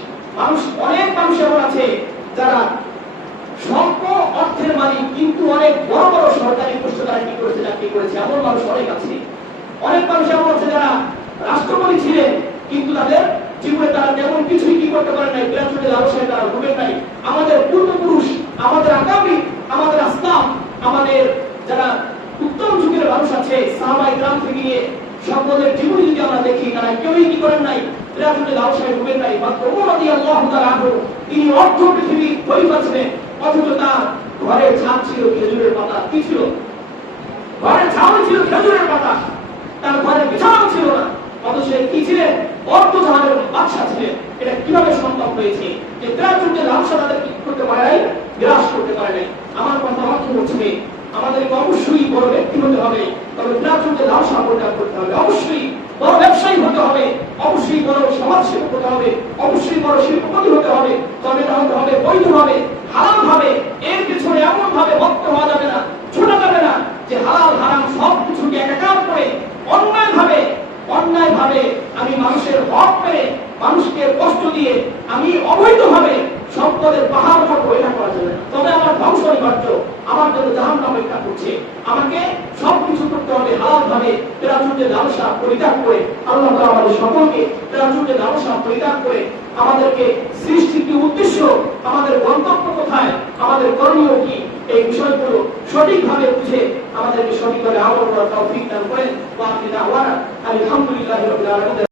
অনেক মানুষ এমন আছে যারা স্বল্প অর্থের মালিক, কিন্তু অনেক বড় বড় সরকারি পোস্ট তারা কি করেছে, চাকরি করেছে, এমন মানুষ অনেক আছে। অনেক মানুষ এমন আছে যারা রাষ্ট্রপতি ছিলেন, কিন্তু তাদের জীবনে তারা তেমন কিছুই কি করতে পারে নাই, প্রাচুর্যের লালসায় তারা ভোগেন নাই। আমাদের পূর্বপুরুষ, আমাদের আগামী, আমাদের আসলাম, আমাদের যারা উত্তম যুগের মানুষ আছে, সাহাবায়ে কেরাম থেকে নিয়ে সকলের জীবনী যদি আমরা দেখি, তারা কেউই কি করেন নাই, প্রাচুর্যের লালসায় ভোগেন নাই। মাত্র ওমর রাদিয়াল্লাহু তাআলা আনহু, তিনি অর্ধ পৃথিবীর খলিফা ছিলেন, অথচ তার ঘরের ছাদ ছিল খেজুরের পাতা। কি ছিল? ঘরের ছাদ ছিল খেজুরের পাতা, তার ঘরের বিছানাও ছিল না, অথচ কি ছিলেন? অর্ধ জাহানের বাদশা ছিলেন। এটা কিভাবে সম্ভব হয়েছে? যে প্রাচুর্যের লালসা তাদের কি করতে পারে নাই, বিরাজ করতে পারে নাই। আমার কথা অর্থ হচ্ছে আমাদেরকে অবশ্যই বড় ব্যক্তি হতে হবে, তবে প্রাচুর্যের লালসা পরিত্যাগ করতে হবে। অবশ্যই বড় ব্যবসায়ী হতে হবে, অবশ্যই বড় সমাজসেবক হতে হবে, অবশ্যই বড় শিল্পপতি হতে হবে। তবে এটা হতে হবে বৈধভাবে, হালাল ভাবে। এর পিছনে এমন ভাবে ভক্ত হওয়া যাবে না, ছোটা যাবে না যে হালাল হারাম সব কিছুকে একাকার করে অন্যায় ভাবে আমি মানুষের হক মেরে, মানুষকে কষ্ট দিয়ে আমি অবৈধভাবে সম্পদের পাহাড় করবো, এটা করা যাবে না। তবে আমার ধ্বংস অনিবার্য, আমার জন্য জাহান্নাম অপেক্ষা করছে। আমাকে সবকিছু করতে হবে হালাল ভাবে, প্রাচুর্যের লালসা পরিত্যাগ করে। আল্লাহ তাআলা আমাদের সকলকে আলোকে রাজুকে লালসা পরিত্যাগ করে আমাদেরকে সৃষ্টির কি উদ্দেশ্য, আমাদের গন্তব্য কোথায়, আমাদের করণীয় কি, এই বিষয়গুলো সঠিকভাবে বুঝে আমাদেরকে সঠিকভাবে আমল করার তৌফিক দান করেন। ওয়া আখিরু দাওয়ানা আলহামদুলিল্লাহি রাব্বিল আলামিন।